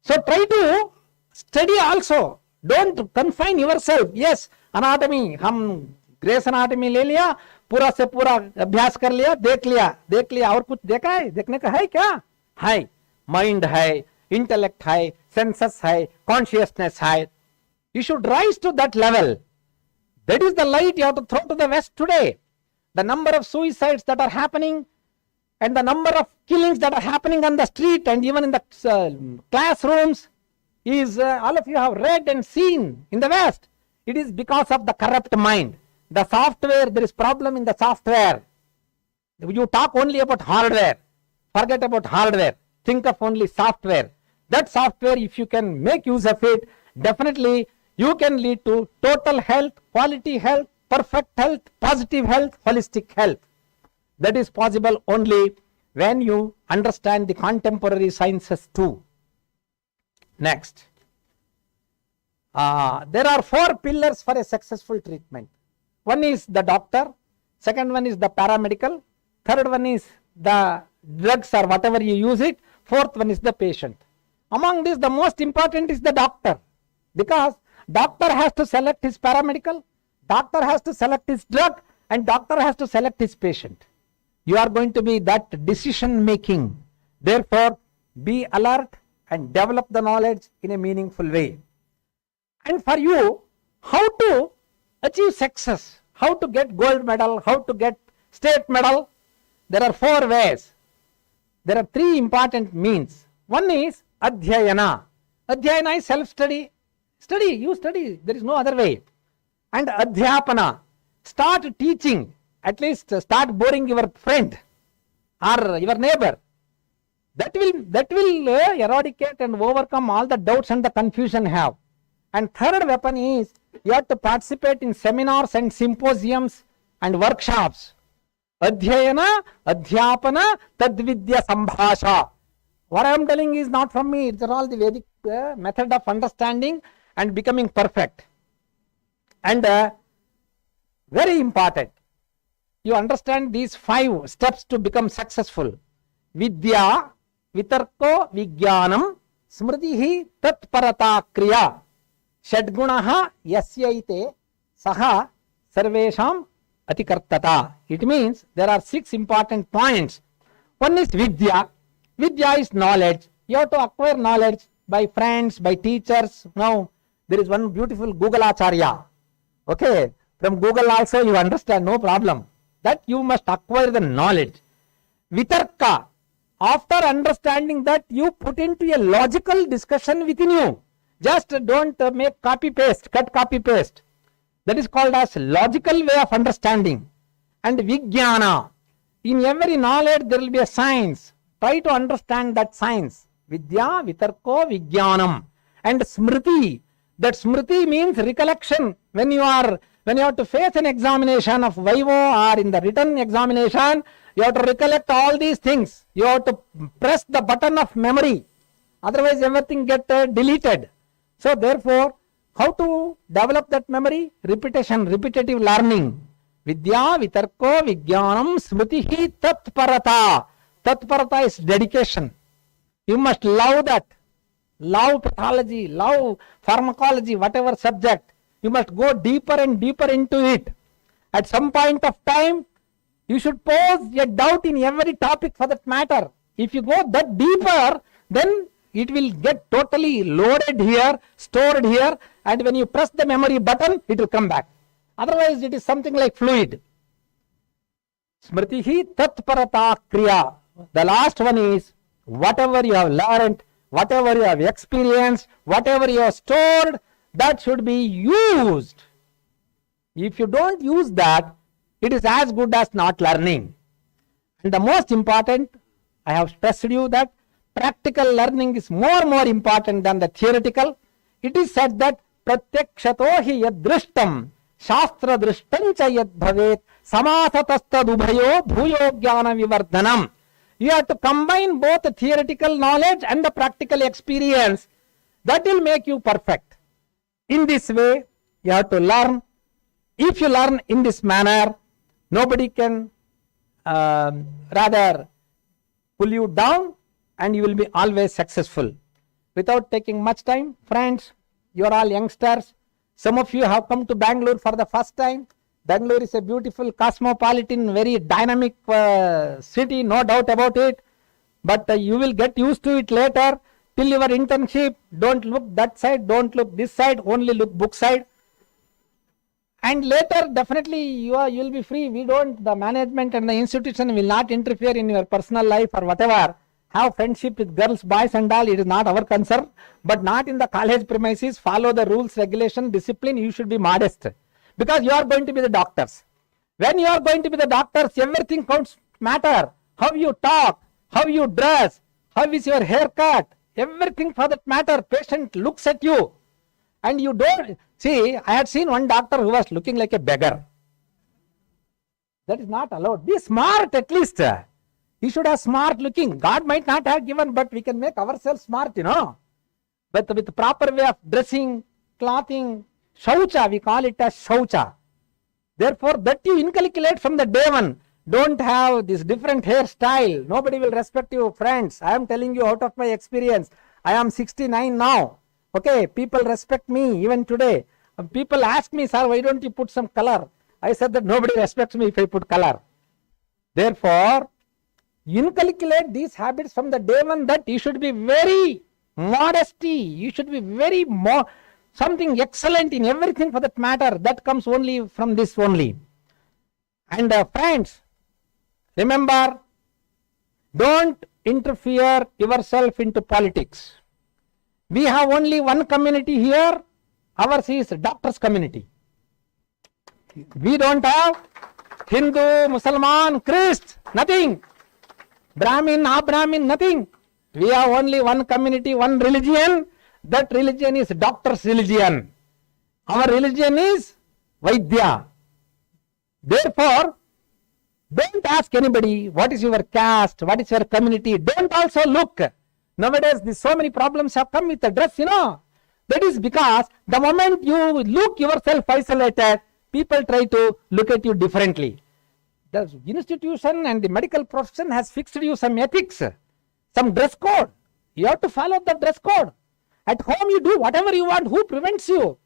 So try to study also. Don't confine yourself. Yes, anatomy, हम grace anatomy ले लिया, पूरा से पूरा अभ्यास कर लिया, देख लिया, और कुछ देखा है? देखने का है क्या? है, mind है, intellect है, senses है, consciousness है. You should rise to that level. That is the light you have to throw to the west today. The number of suicides that are happening, and the number of killings that are happening on the street and even in the classrooms is, all of you have read and seen in the West. It is because of the corrupt mind. The software, there is problem in the software. You talk only about hardware. Forget about hardware. Think of only software. That software, if you can make use of it, definitely you can lead to total health, quality health, perfect health, positive health, holistic health. That is possible only when you understand the contemporary sciences too. Next. There are 4 pillars for a successful treatment. One is the doctor, second one is the paramedical, third one is the drugs or whatever you use it, fourth one is the patient. Among these, the most important is the doctor, because doctor has to select his paramedical, doctor has to select his drug, and doctor has to select his patient. You are going to be that decision making. Therefore, be alert and develop the knowledge in a meaningful way. And for you, how to achieve success, how to get gold medal, how to get state medal, there are 4 ways. There are 3 important means. One is adhyayana. Adhyayana is self-study. Study, you study, there is no other way. And adhyapana, start teaching. At least start boring your friend or your neighbor. That will eradicate and overcome all the doubts and the confusion have. And third weapon is you have to participate in seminars and symposiums and workshops. Adhyayana, adhyapana, tadvidya sambhasha. What I am telling is not from me. It's all the Vedic method of understanding and becoming perfect. And very important, you understand these 5 steps to become successful. Vidya, vitarko, vijnanam, smritihi, tatparata, kriya, shadgunaha, yasyaite, saha, sarvesham, atikartata. It means there are 6 important points. One is vidya. Vidya is knowledge. You have to acquire knowledge by friends, by teachers. Now, there is one beautiful Google Acharya. Okay, from Google also you understand, no problem. That you must acquire the knowledge. Vitarka, after understanding that, you put into a logical discussion within you. Just don't make copy paste, cut copy paste. That is called as logical way of understanding. And vijnana, in every knowledge there will be a science. Try to understand that science. Vidya, vitarko, vijnanam. And smriti, that smriti means recollection. When you have to face an examination of viva or in the written examination, you have to recollect all these things. You have to press the button of memory. Otherwise, everything gets deleted. So, therefore, how to develop that memory? Repetition, repetitive learning. Vidya, vitarko, vijnanam, smritihi, tatparata. Tatparata is dedication. You must love that. Love pathology, love pharmacology, whatever subject. You must go deeper and deeper into it. At some point of time, you should pose a doubt in every topic for that matter. If you go that deeper, then it will get totally loaded here, stored here, and when you press the memory button, it will come back. Otherwise, it is something like fluid. Smritihi tatparata kriya. The last one is whatever you have learned, whatever you have experienced, whatever you have stored, that should be used. If you don't use that, it is as good as not learning. And the most important, I have stressed you that practical learning is more important than the theoretical. It is said that pratyakshato hi yad drishtam shastra drishtancha yad bhavet samasatastadubhayo bhuyo jnana vivardhanam. You have to combine both the theoretical knowledge and the practical experience. That will make you perfect. In this way, you have to learn. If you learn in this manner, nobody can rather pull you down, and you will be always successful. Without taking much time, friends, you are all youngsters. Some of you have come to Bangalore for the first time. Bangalore is a beautiful, cosmopolitan, very dynamic city, no doubt about it. But you will get used to it later. Till your internship, don't look that side, don't look this side, only look book side. And later, definitely, you will be free. The management and the institution will not interfere in your personal life or whatever. Have friendship with girls, boys and all, it is not our concern. But not in the college premises. Follow the rules, regulation, discipline. You should be modest. Because you are going to be the doctors. When you are going to be the doctors, everything counts matter. How you talk, how you dress, how is your haircut, everything for that matter. Patient looks at you. And you don't... See, I had seen one doctor who was looking like a beggar. That is not allowed. Be smart at least. You should have smart looking. God might not have given, but we can make ourselves smart, But with proper way of dressing, clothing, shaucha, we call it as shaucha. Therefore, that you inculcate from the day one. Don't have this different hairstyle. Nobody will respect you, friends. I am telling you out of my experience. I am 69 now. Okay, people respect me even today. People ask me, sir, why don't you put some color? I said that nobody respects me if I put color. Therefore, inculcate these habits from the day one, that you should be very modesty. You should be very something excellent in everything for that matter. That comes only from this only. And friends, remember, don't interfere yourself into politics. We have only one community here. Ours is doctors community. We don't have Hindu, Muslim, Christ, nothing. Brahmin, Abrahmin, nothing. We have only one community, one religion. That religion is doctor's religion. Our religion is Vaidya. Therefore, don't ask anybody what is your caste, what is your community. Don't also look. Nowadays, so many problems have come with the dress, That is because the moment you look yourself isolated, people try to look at you differently. The institution and the medical profession has fixed you some ethics, some dress code. You have to follow the dress code. At home, you do whatever you want. Who prevents you?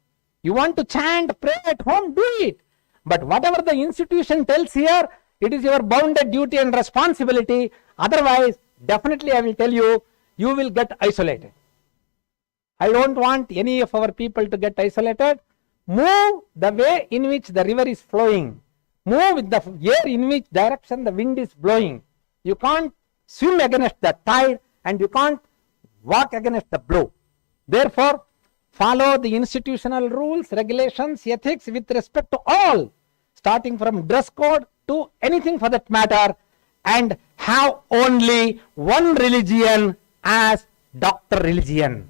You want to chant, pray at home, do it. But whatever the institution tells here, it is your bounden duty and responsibility. Otherwise, definitely I will tell you, you will get isolated. I don't want any of our people to get isolated. Move the way in which the river is flowing. Move with the air in which direction the wind is blowing. You can't swim against the tide and you can't walk against the blow. Therefore, follow the institutional rules, regulations, ethics with respect to all, starting from dress code to anything for that matter, and have only one religion as doctor religion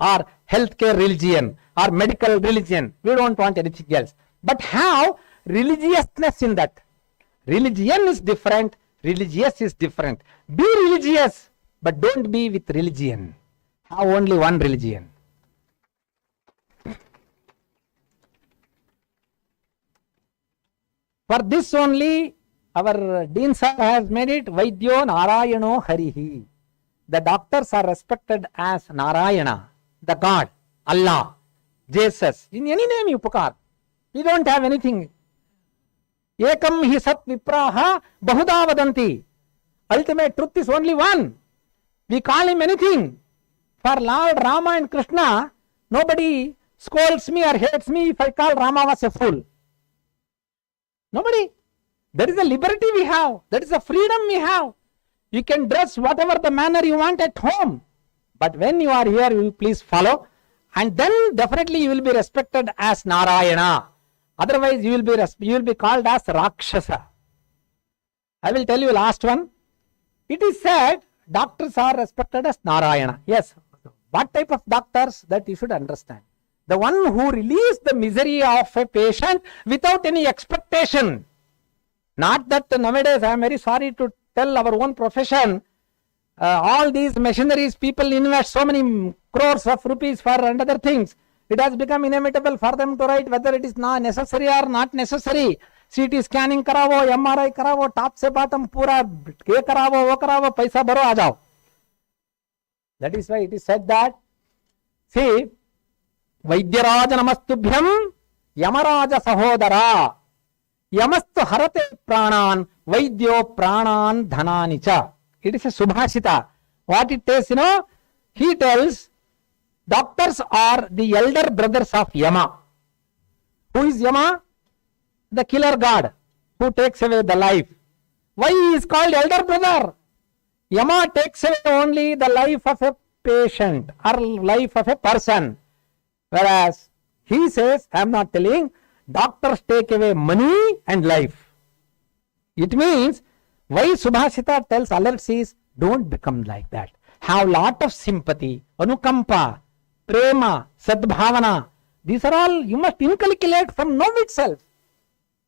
or healthcare religion or medical religion. We don't want anything else. But have religiousness in that. Religion is different, religious is different. Be religious, but don't be with religion. Have only one religion. For this only, our Dean sir has made it Vaidyo Narayano Harihi. The doctors are respected as Narayana, the God, Allah, Jesus. In any name you pukar. We don't have anything. Ekam hi sat vipraha bahuda vadanti. Ultimate truth is only one. We call him anything. For Lord Rama and Krishna, nobody scolds me or hates me if I call Rama was a fool. Nobody. That is the liberty we have. That is the freedom we have. You can dress whatever the manner you want at home. But when you are here, you please follow. And then definitely you will be respected as Narayana. Otherwise, you will be called as Rakshasa. I will tell you last one. It is said doctors are respected as Narayana. Yes. What type of doctors? That you should understand. The one who relieves the misery of a patient without any expectation. Not that nowadays, I am very sorry to tell our own profession, all these machineries, people invest so many crores of rupees for and other things. It has become inevitable for them to write whether it is not necessary or not necessary. CT scanning करावो, MRI करावो, top से bottom पूरा ये करावो, वो करावो, पैसा भरो आ जाओ. That is why it is said that, see, वैद्यराज नमस्तुभ्यम यमराज सहोदरा यमस्तु हरते प्राणान वैद्यो प्राणान धनानि च. It is a subhashita. What it says, he tells doctors are the elder brothers of Yama. Who is Yama? The killer god who takes away the life. Why he is called elder brother? Yama takes away only the life of a patient or life of a person. Whereas he says, I am not telling, doctors take away money and life. It means, why Subhashita tells alerts is, don't become like that. Have lot of sympathy, anukampa, prema, sadbhavana. These are all you must inculcate from now itself.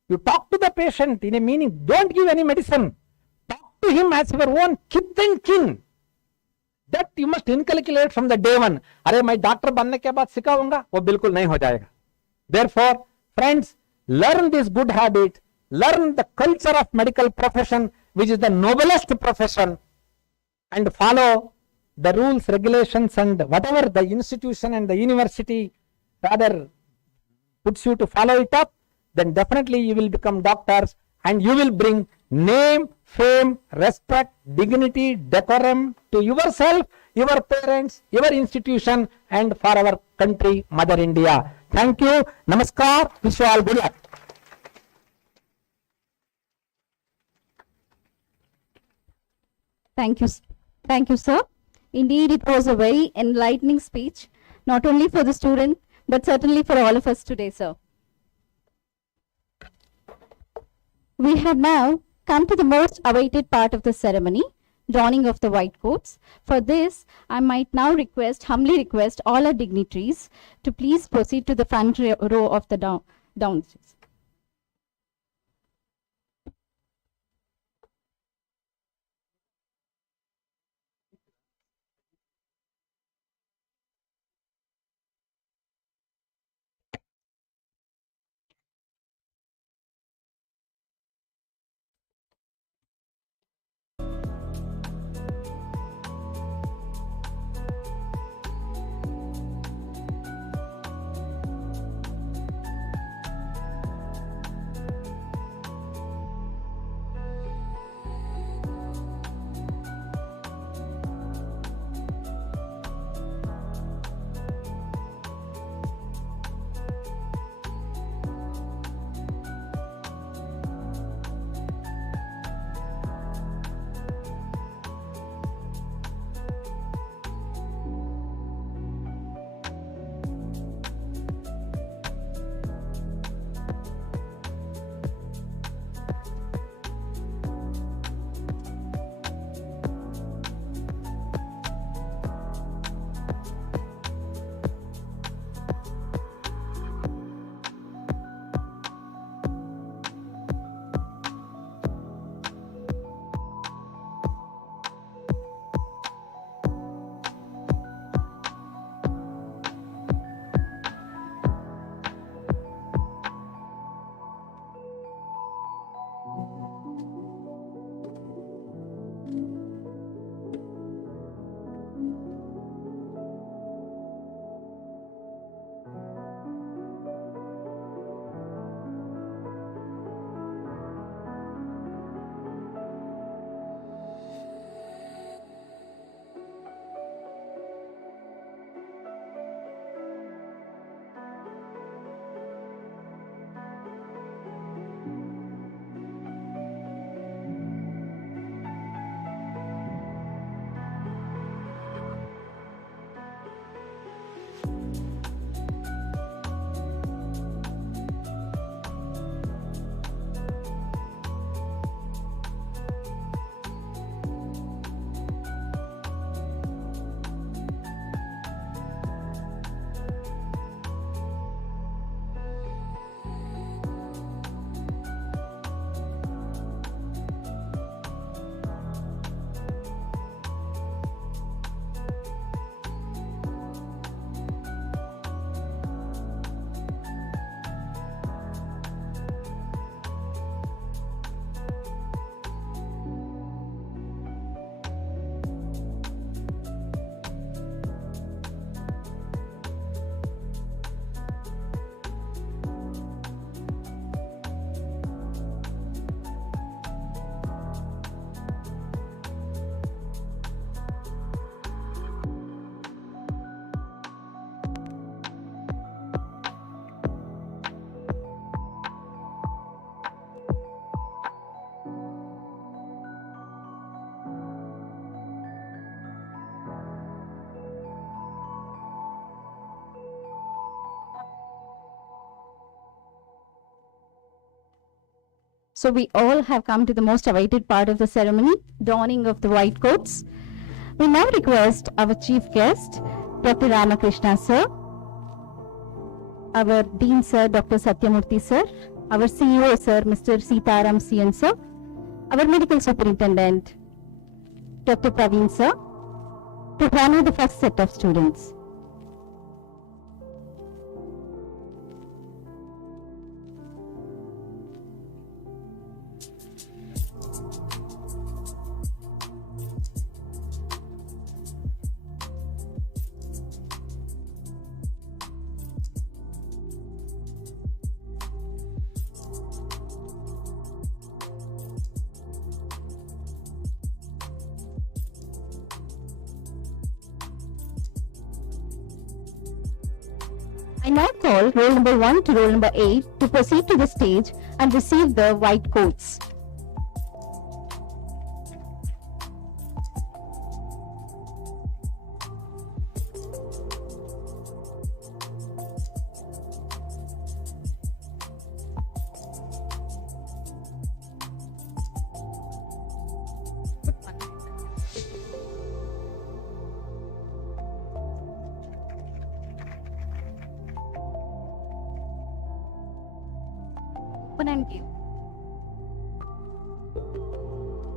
You talk to the patient in a meaning, don't give any medicine. Talk to him as your own kith and kin. That you must inculcate from the day one. अरे मैं doctor बनने के बाद सिखाऊंगा, वो बिल्कुल नहीं हो जाएगा. Therefore, friends, learn this good habit, learn the culture of medical profession, which is the noblest profession, and follow the rules, regulations, and whatever the institution and the university rather puts you to follow it up, then definitely you will become doctors and you will bring name, fame, respect, dignity, decorum to yourself, your parents, your institution, and for our country, Mother India. Thank you. Namaskar. Wish you all good luck. Thank you. Thank you, sir. Indeed, it was a very enlightening speech, not only for the student, but certainly for all of us today, sir. We have now come to the most awaited part of the ceremony, donning of the white coats. For this, I might now humbly request all our dignitaries to please proceed to the front row of the downstairs. So we all have come to the most awaited part of the ceremony, donning of the white coats. We now request our chief guest, Dr. Ramakrishna sir, our Dean sir, Dr. Satyamurthy sir, our CEO sir, Mr. Sitaram CN sir, our medical superintendent, Dr. Praveen sir, to honor the first set of students. I now call roll number 1 to roll number 8 to proceed to the stage and receive the white coats. Open and give.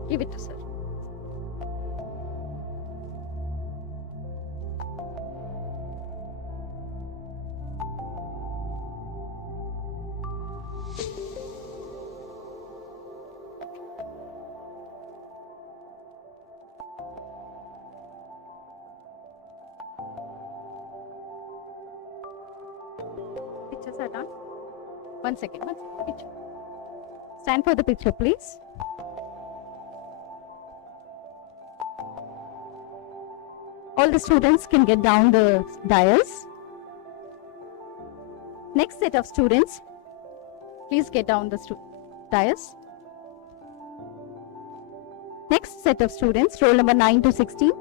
Give it to sir. Pictures are done. One second. Picture. Stand for the picture, please. All the students can get down the dais. Next set of students, please get down the dais. Next set of students, roll number 9 to 16,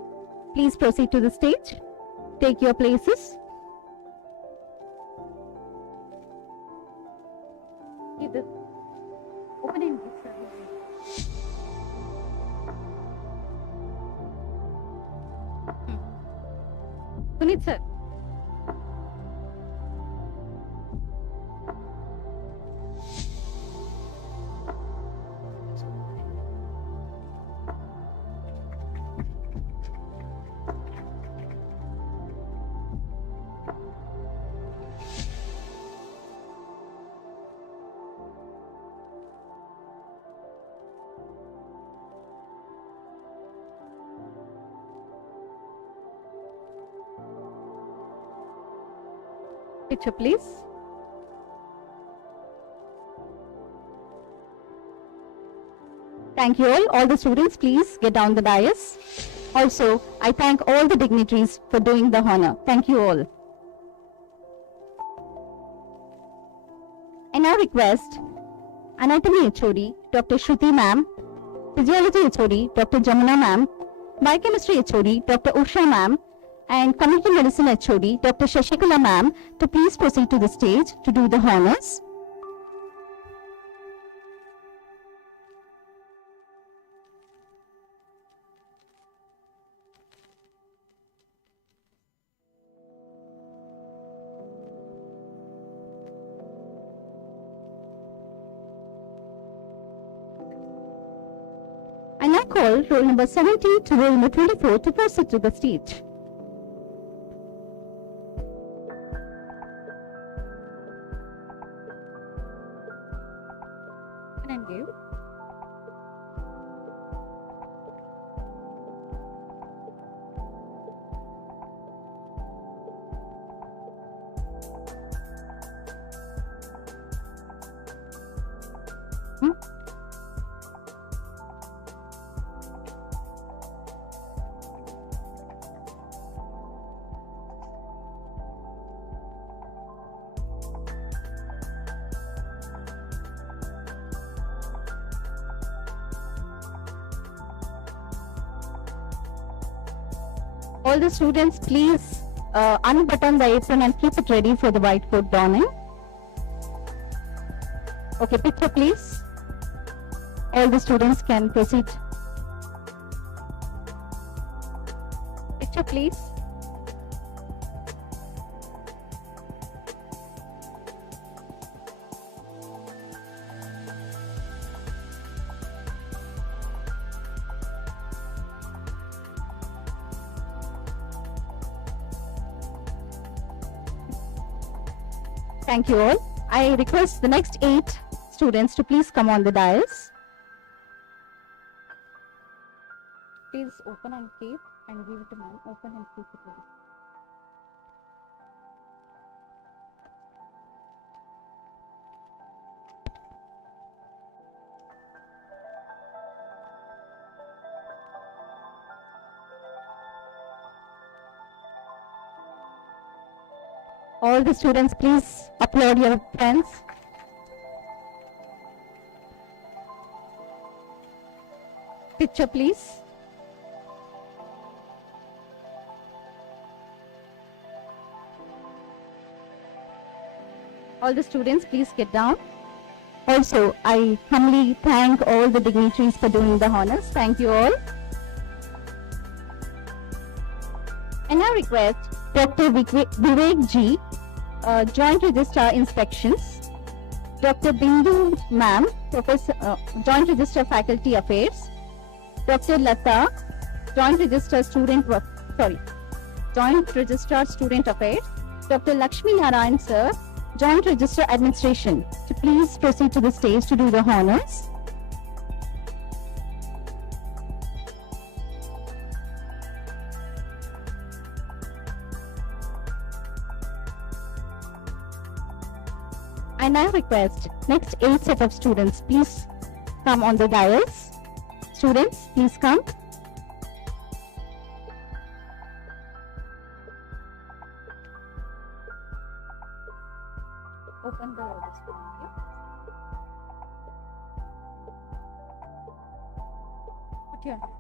please proceed to the stage. Take your places. Open and give, sir. Punit sir. Picture, please. Thank you all. All the students, please get down the dais. Also, I thank all the dignitaries for doing the honor. Thank you all. I now request Anatomy HOD, Dr. Shruti ma'am, Physiology HOD, Dr. Jamuna ma'am, Biochemistry HOD, Dr. Usha ma'am, and Community Medicine HOD, Dr. Shashikala ma'am, to please proceed to the stage to do the honors. I now call roll number 17 to roll number 24 to proceed to the stage. And give. All the students, please unbutton the apron and keep it ready for the white coat donning. Okay, picture please. All the students can proceed. Picture, please. Thank you all. I request the next 8 students to please come on the dais. Please open and keep and give it to ma'am. Open and keep it ready. All the students, please applaud your friends. Picture, please. All the students, please get down. Also, I humbly thank all the dignitaries for doing the honors. Thank you all. And now request Dr. Vivek G, Joint Registrar Inspections, Dr. Bindu Ma'am, Joint Registrar Faculty Affairs, Dr. Lata, Joint Registrar Student Affairs, Dr. Lakshmi Narayan Sir, Joint Registrar Administration, to please proceed to the stage to do the honors. I now request next 8 set of students, please come on the dais. Students, please come. Open the register. Put your hand.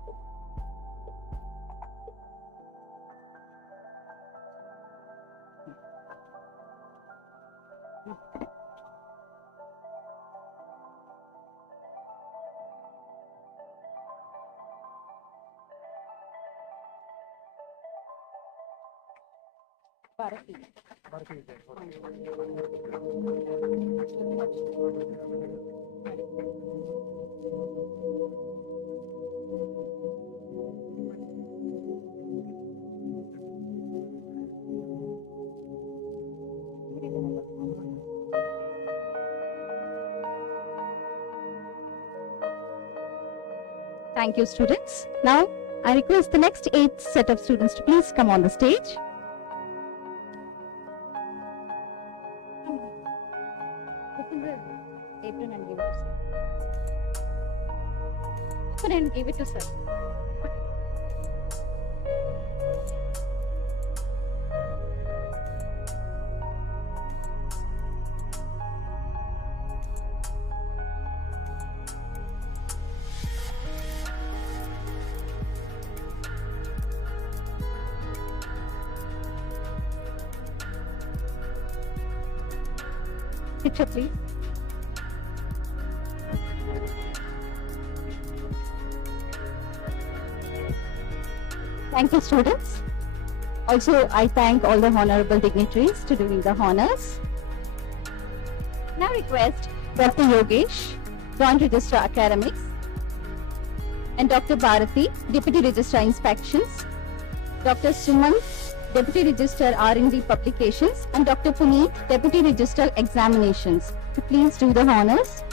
Bharati. Thank you, students. Now, I request the next 8 set of students to please come on the stage. Open the apron and give it to sir. Open and give it to sir. Picture, please. Thank you, students. Also, I thank all the honorable dignitaries to doing the honors. Now request Dr. Yogesh, Joint Registrar Academics, and Dr. Bharati, Deputy Registrar Inspections, Dr. Suman, Deputy Registrar R&D Publications, and Dr. Puneet, Deputy Registrar Examinations, to please do the honors.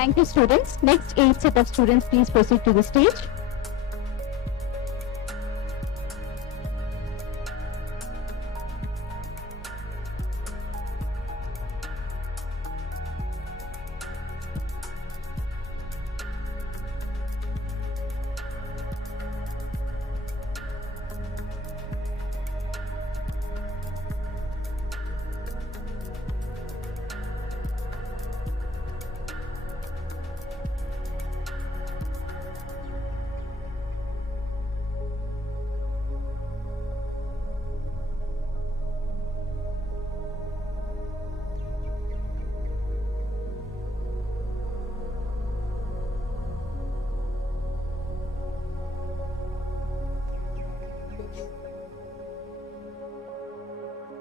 Thank you, students. Next 8 set of students, please proceed to the stage.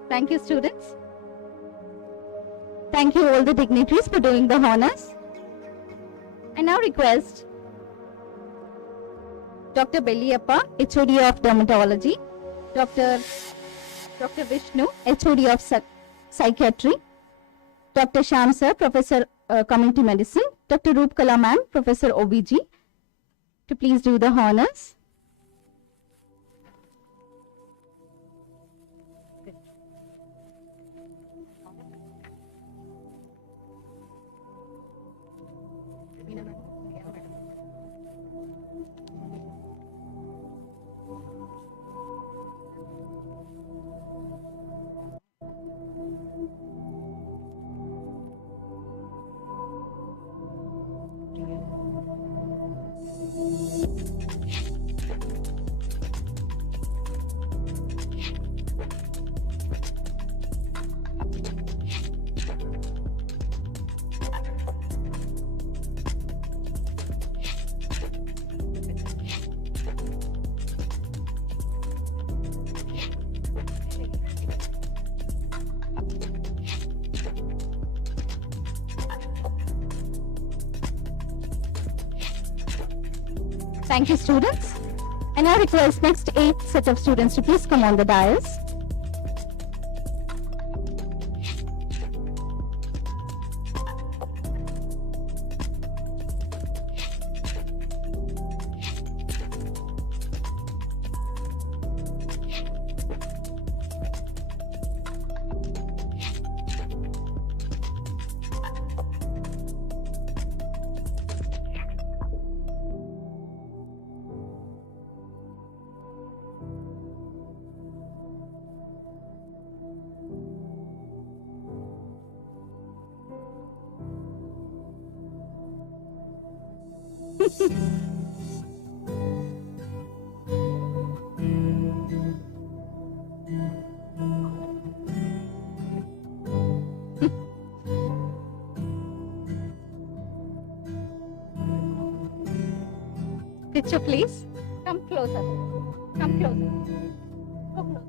Thank you, students. Thank you all the dignitaries for doing the honors. I now request Dr. Belliyappa, HOD of Dermatology, Dr. Vishnu, HOD of Psychiatry, Dr. Sham sir, Professor Community Medicine, Dr. Roopkala ma'am, Professor OBG, to please do the honors. Thank you, students. And I request next 8 set of students to please come on the dais. Picture, please. Come closer. Come closer. Go closer.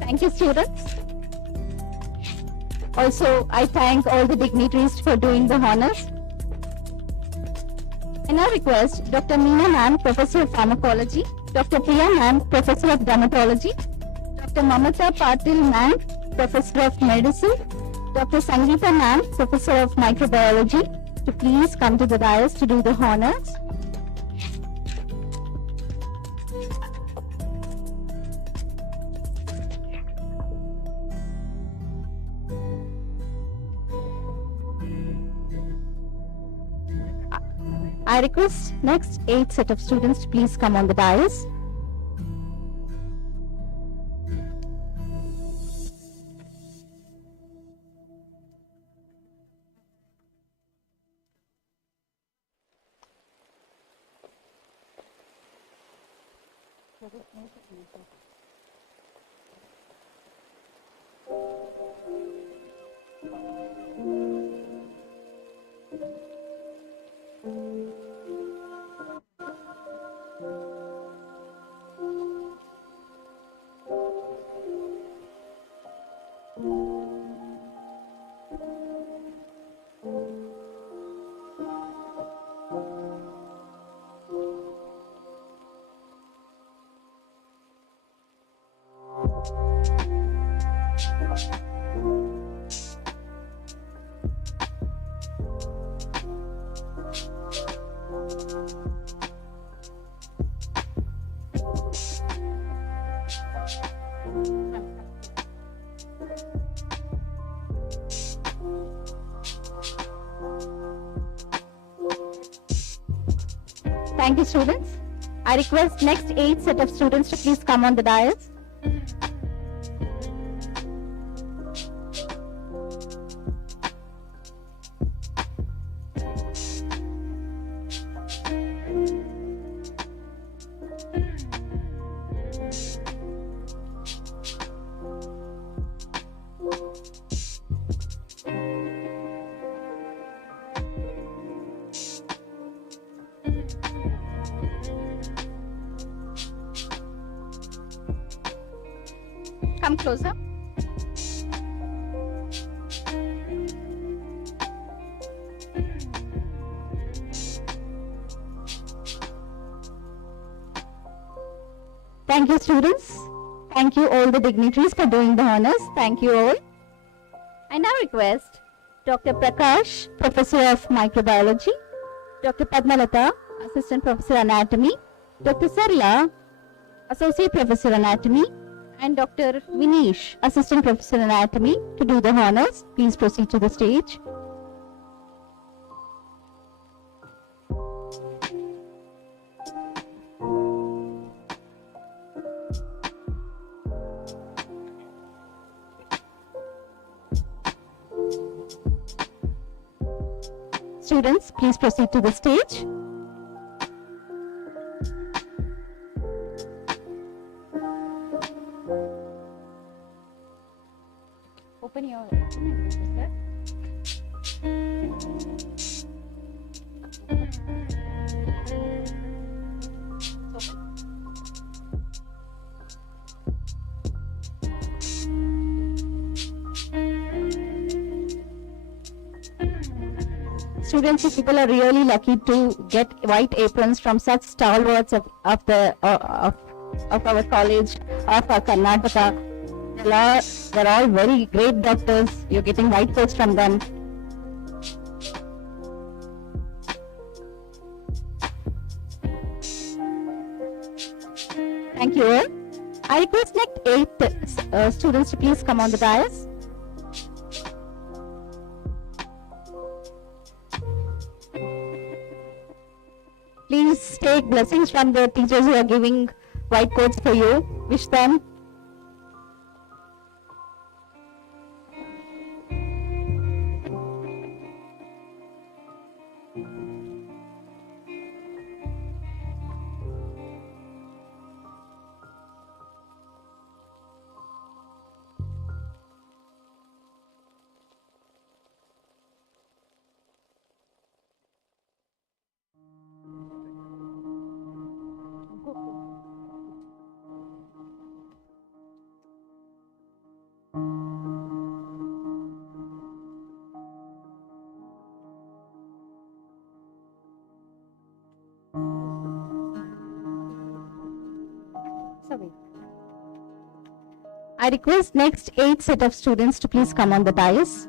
Thank you, students. Also, I thank all the dignitaries for doing the honors. And I request Dr. Meena ma'am, Professor of Pharmacology, Dr. Priya ma'am, Professor of Dermatology, Dr. Mamata Patil ma'am, Professor of Medicine, Dr. Sangeeta ma'am, Professor of Microbiology, to please come to the dais to do the honors. I request next 8 set of students to please come on the dais. Thank you, students. I request next 8 set of students to please come on the dais. Come closer. Thank you, students. Thank you all the dignitaries for doing the honors. Thank you all. I now request Dr. Prakash, Professor of Microbiology, Dr. Padmalata, Assistant Professor Anatomy, Dr. Sarla, Associate Professor Anatomy, and Dr. Vinish, Assistant Professor Anatomy, to do the honors. Please proceed to the stage. Students, please proceed to the stage. Open your sir. Students, you people are really lucky to get white aprons from such stalwarts of our college, of our Karnataka. They're all very great doctors. You're getting white coats from them. Thank you all. I request next 8 students to please come on the dais. Please take blessings from the teachers who are giving white coats for you. Wish them. I request next 8 set of students to please come on the dais.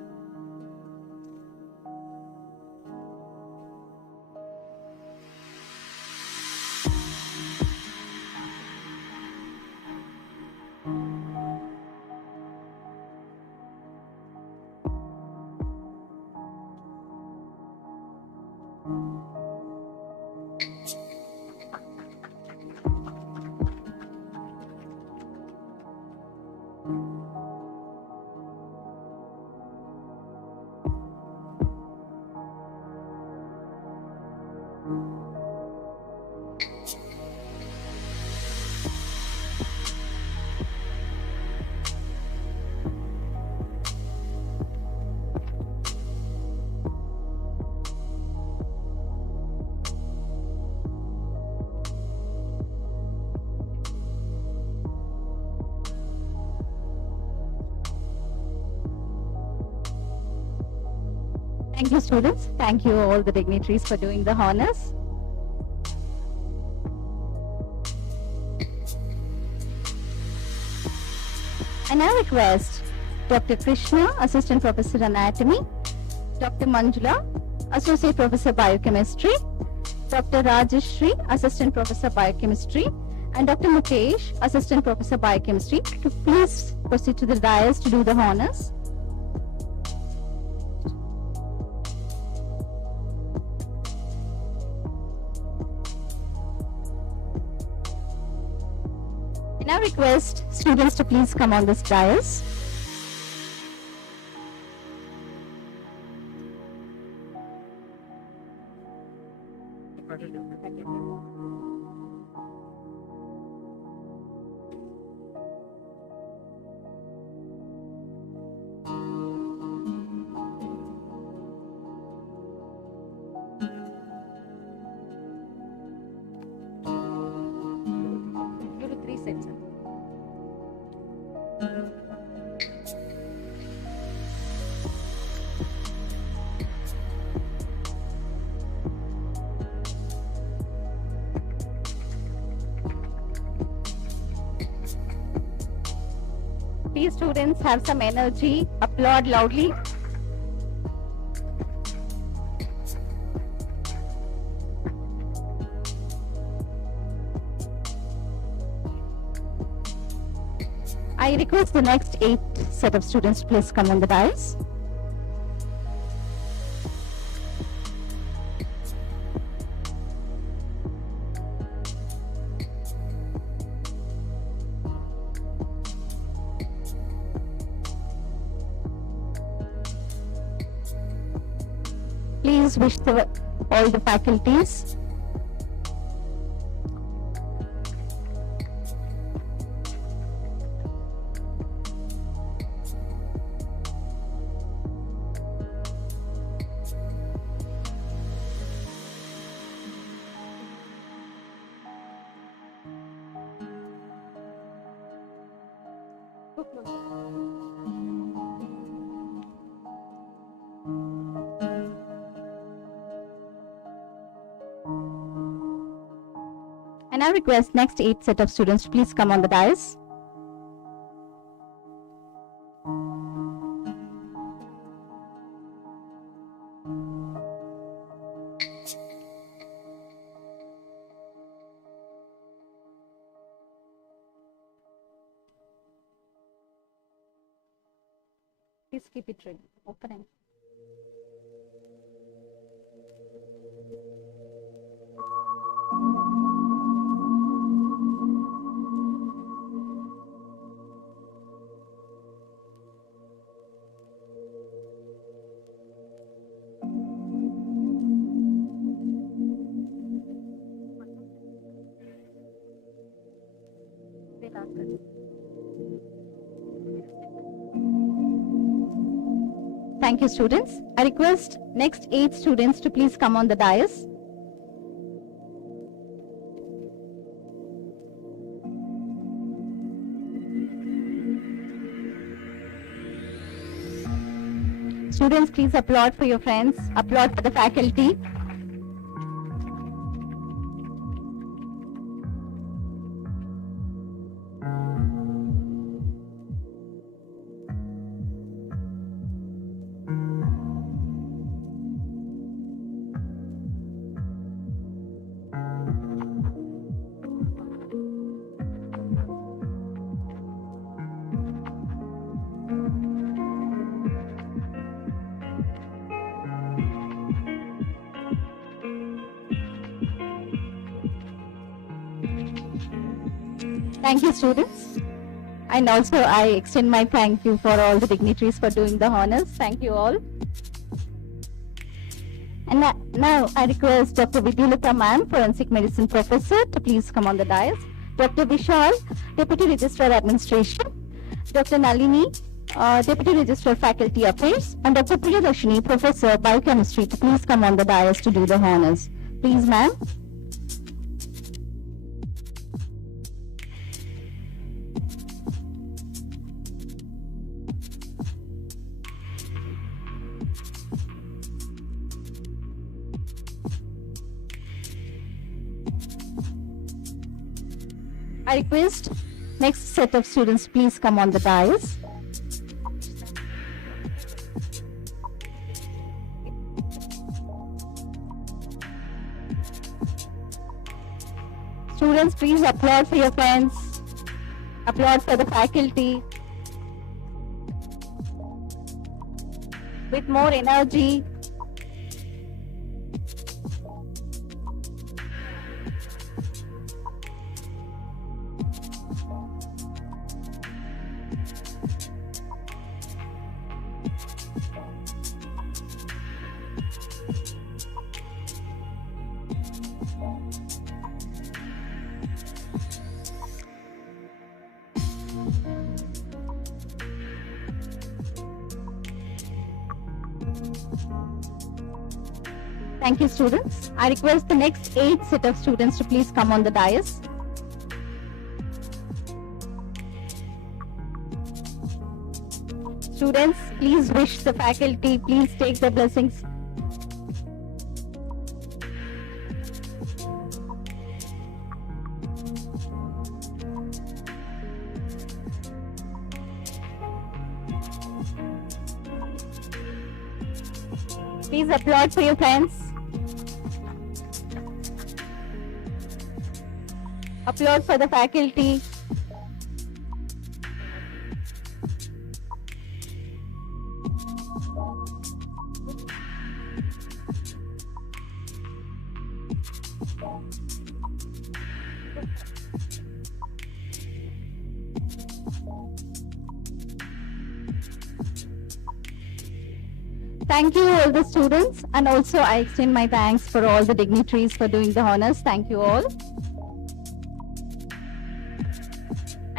Thank you, students. Thank you all the dignitaries for doing the honors. I now request Dr. Krishna, Assistant Professor Anatomy, Dr. Manjula, Associate Professor Biochemistry, Dr. Rajeshwari, Assistant Professor Biochemistry, and Dr. Mukesh, Assistant Professor Biochemistry, to please proceed to the dais to do the honors. request students to please come on this dais. Give it 3 sets. Please students have some energy, applaud loudly. I request the next 8 set of students to please come on the dais. Please wish all the faculties. And I request next 8 set of students to please come on the dais. Please keep it ready. Open and thank you, students. I request next 8 students to please come on the dais. Students, please applaud for your friends. Applaud for the faculty. Thank you, students. And also, I extend my thank you for all the dignitaries for doing the honors. Thank you all. And now I request Dr. Vidyalata ma'am, Forensic Medicine Professor, to please come on the dais. Dr. Vishal, Deputy Registrar Administration. Dr. Nalini, Deputy Registrar Faculty Affairs. And Dr. Priyadarshini, Professor Biochemistry, to please come on the dais to do the honors. Please, ma'am. I request next set of students please come on the dais. Students, please applaud for your friends. Applaud for the faculty. With more energy. Thank you, students. I request the next 8 set of students to please come on the dais. Students, please wish the faculty, please take the blessings. Please applaud for your friends. Applaud for the faculty. Thank you all the students, and also I extend my thanks for all the dignitaries for doing the honors. Thank you all.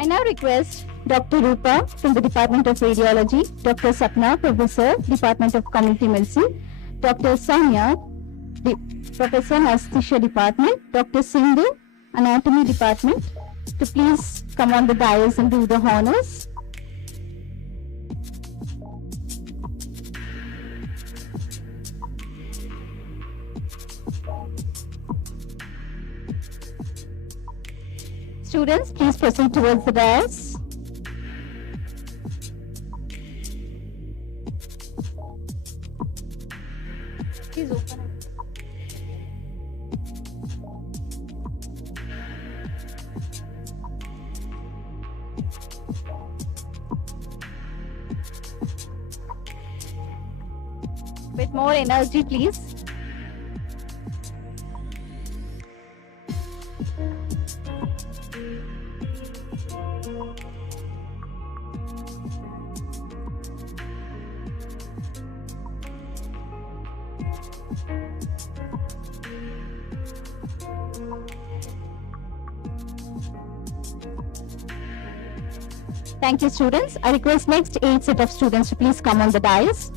I now request Dr. Rupa from the Department of Radiology, Dr. Sapna, Professor, Department of Community Medicine, Dr. Sonia, Professor, Anesthesia Department, Dr. Sindhu, Anatomy Department, to please come on the dais and do the honors. Students, please proceed towards the dais. Please open it. With more energy, please. Thank you, students. I request next 8 set of students to please come on the dais.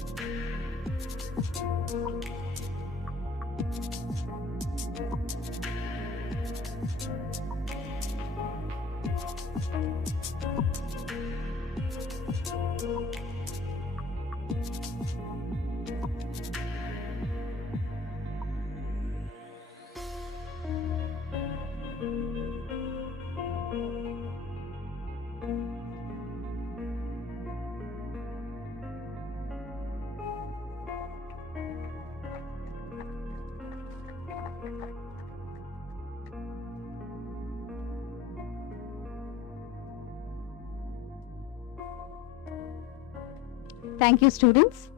Thank you, students.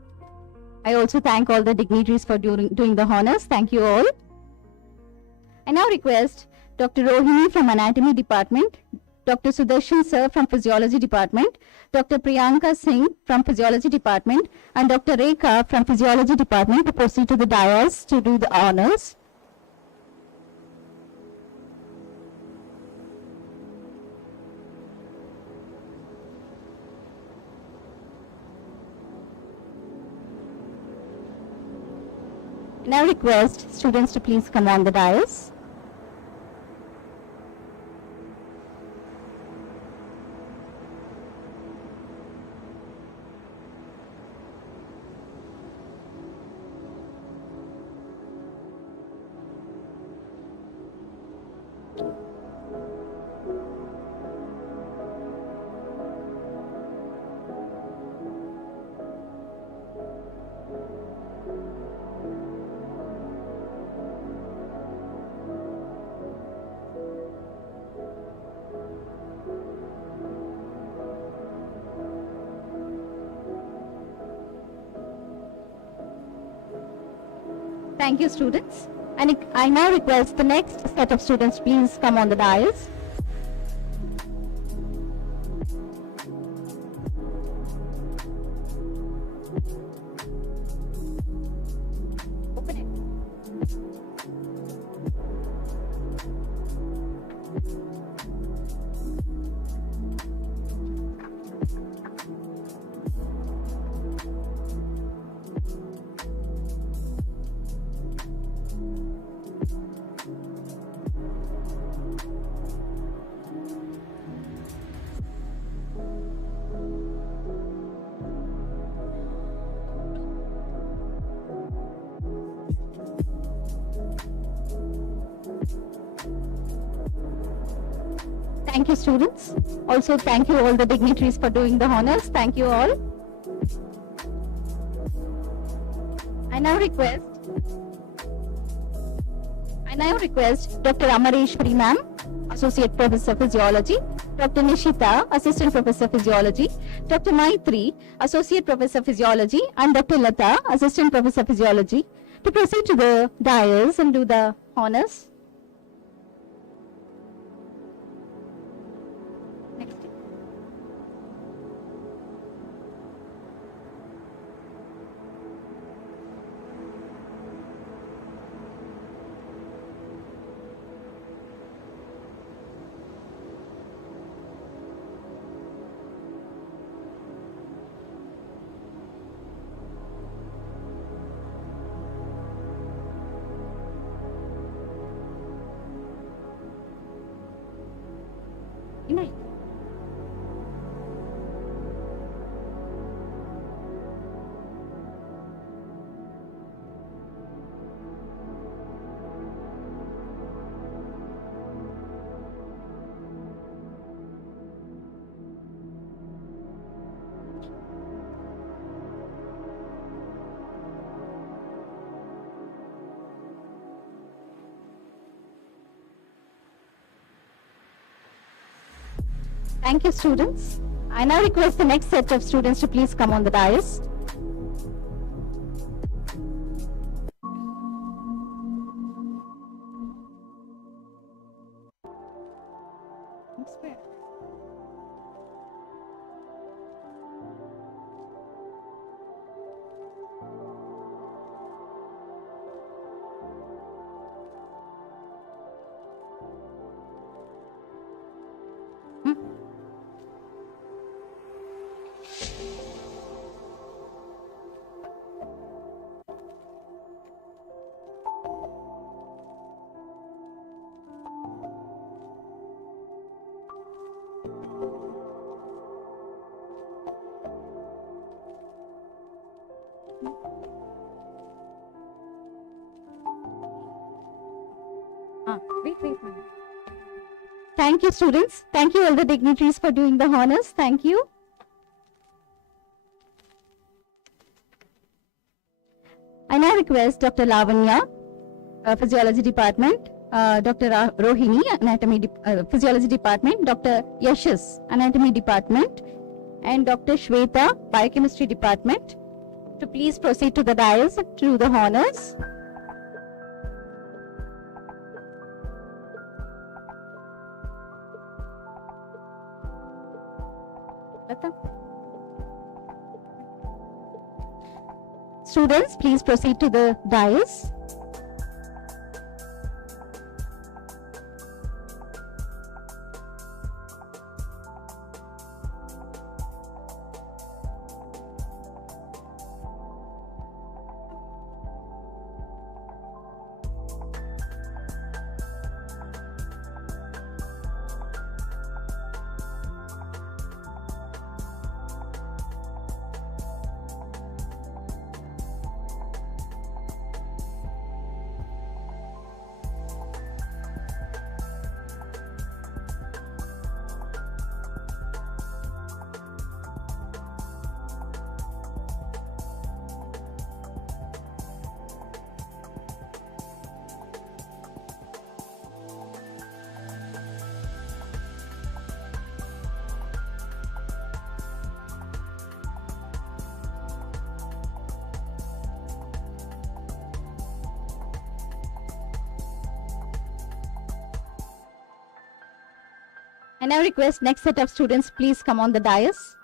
I also thank all the dignitaries for doing the honors. Thank you all. I now request Dr. Rohini from Anatomy Department, Dr. Sudarshan Sir from Physiology Department, Dr. Priyanka Singh from Physiology Department, and Dr. Rekha from Physiology Department to proceed to the dais to do the honors. Now request students to please come on the dais. Thank you, students. And I now request the next set of students please come on the dais. Open it. Thank you, students. Also, thank you all the dignitaries for doing the honors. Thank you all. I now request Dr. Amareshwari ma'am, Associate Professor Physiology, Dr. Nishita, Assistant Professor Physiology, Dr. Maitri, Associate Professor Physiology, and Dr. Lata, Assistant Professor Physiology, to proceed to the dais and do the honors. Next. Right. Thank you, students. I now request the next set of students to please come on the dais. Wait. Thank you, students. Thank you all the dignitaries for doing the honors. Thank you. I now request Dr. Lavanya, Physiology Department, Dr. Rohini, Physiology Department, Dr. Yashas, Anatomy Department, and Dr. Shweta, Biochemistry Department, to please proceed to the dais to do the honors. Lata. Students, please proceed to the dais. I now request next set of students please come on the dais.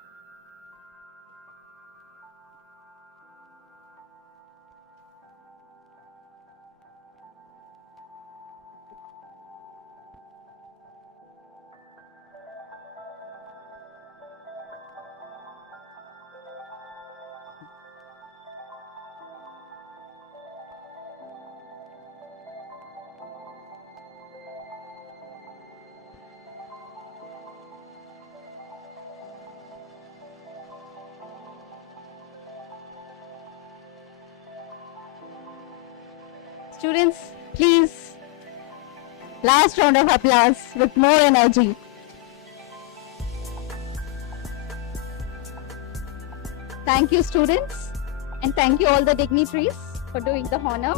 Students, please, last round of applause with more energy. Thank you, students, and thank you all the dignitaries for doing the honor.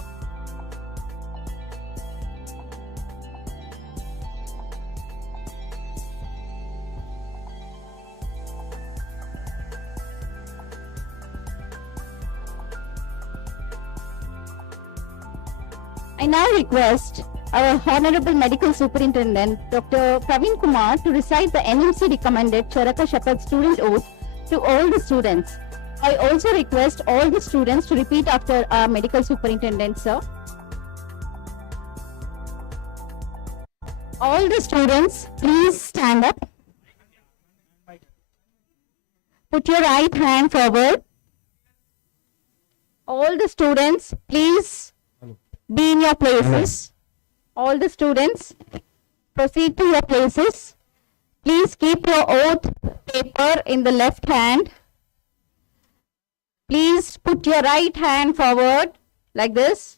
I now request our Honorable Medical Superintendent, Dr. Praveen Kumar, to recite the NMC recommended Charaka Shapath student oath to all the students. I also request all the students to repeat after our Medical Superintendent, sir. All the students, please stand up. Put your right hand forward. All the students, please be in your places. All the students, proceed to your places. Please keep your oath paper in the left hand. Please put your right hand forward like this.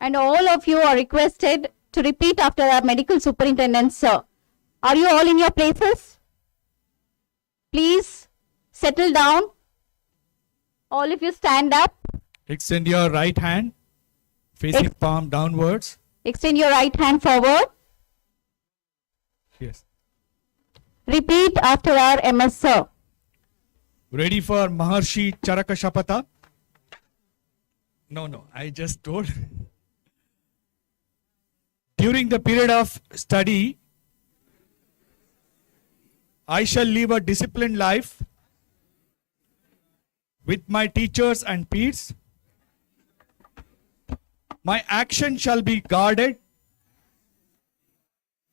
And all of you are requested to repeat after our medical superintendent, sir. Are you all in your places? Please settle down. All of you stand up. Extend your right hand, facing palm downwards. Extend your right hand forward. Yes. Repeat after our MS, sir. Ready for Maharshi Charaka Shapata? No, I just told. During the period of study, I shall live a disciplined life with my teachers and peers. My action shall be guarded,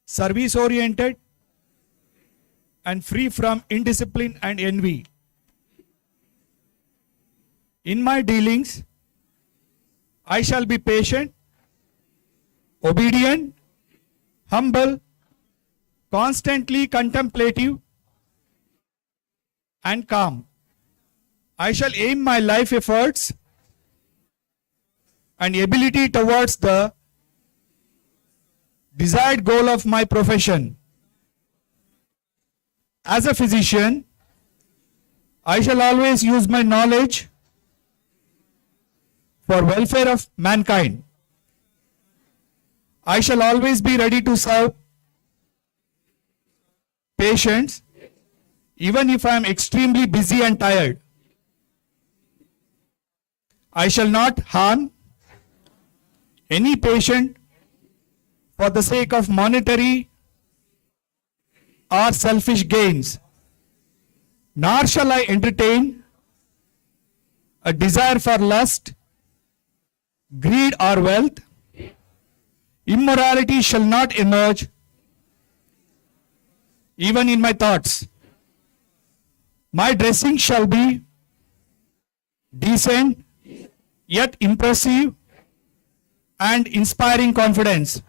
service-oriented, and free from indiscipline and envy. In my dealings, I shall be patient, obedient, humble, constantly contemplative, and calm. I shall aim my life efforts and ability towards the desired goal of my profession. As a physician, I shall always use my knowledge for welfare of mankind. I shall always be ready to serve patients even if I am extremely busy and tired. I shall not harm any patient for the sake of monetary or selfish gains, nor shall I entertain a desire for lust, greed or wealth. Immorality shall not emerge even in my thoughts. My dressing shall be decent, yet impressive and inspiring confidence.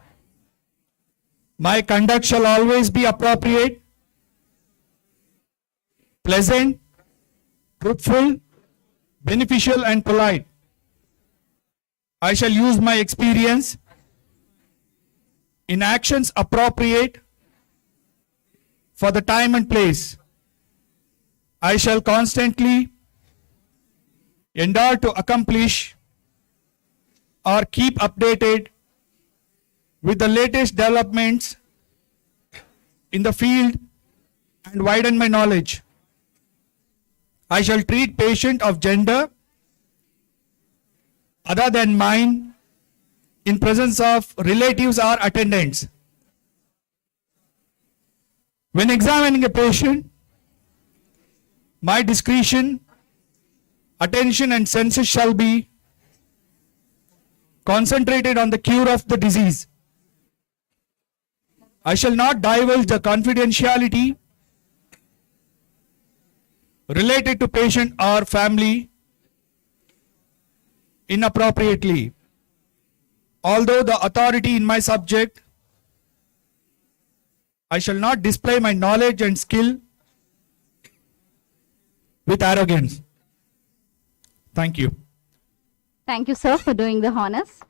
My conduct shall always be appropriate, pleasant, truthful, beneficial and polite. I shall use my experience in actions appropriate for the time and place. I shall constantly endeavor to accomplish or keep updated with the latest developments in the field and widen my knowledge. I shall treat patient of gender other than mine in presence of relatives or attendants. When examining a patient, my discretion, attention and senses shall be concentrated on the cure of the disease. I shall not divulge the confidentiality related to patient or family inappropriately. Although the authority in my subject, I shall not display my knowledge and skill with arrogance. Thank you. Thank you, sir, for doing the honors.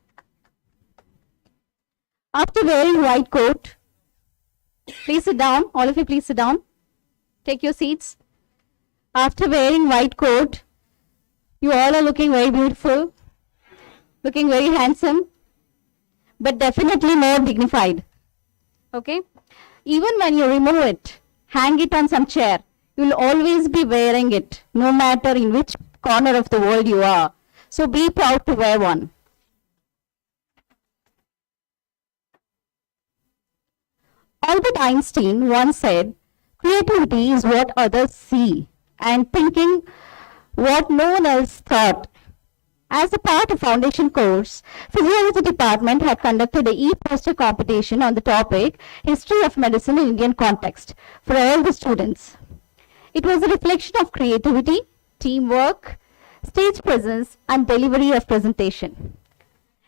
After wearing white coat, please sit down. All of you, please sit down. Take your seats. After wearing white coat, you all are looking very beautiful, looking very handsome, but definitely more dignified. Okay? Even when you remove it, hang it on some chair, you'll always be wearing it, no matter in which corner of the world you are. So be proud to wear one. Albert Einstein once said, creativity is what others see, and thinking what no one else thought. As a part of foundation course, Physiology Department had conducted a e-poster competition on the topic History of Medicine in Indian Context for all the students. It was a reflection of creativity, teamwork, stage presence, and delivery of presentation.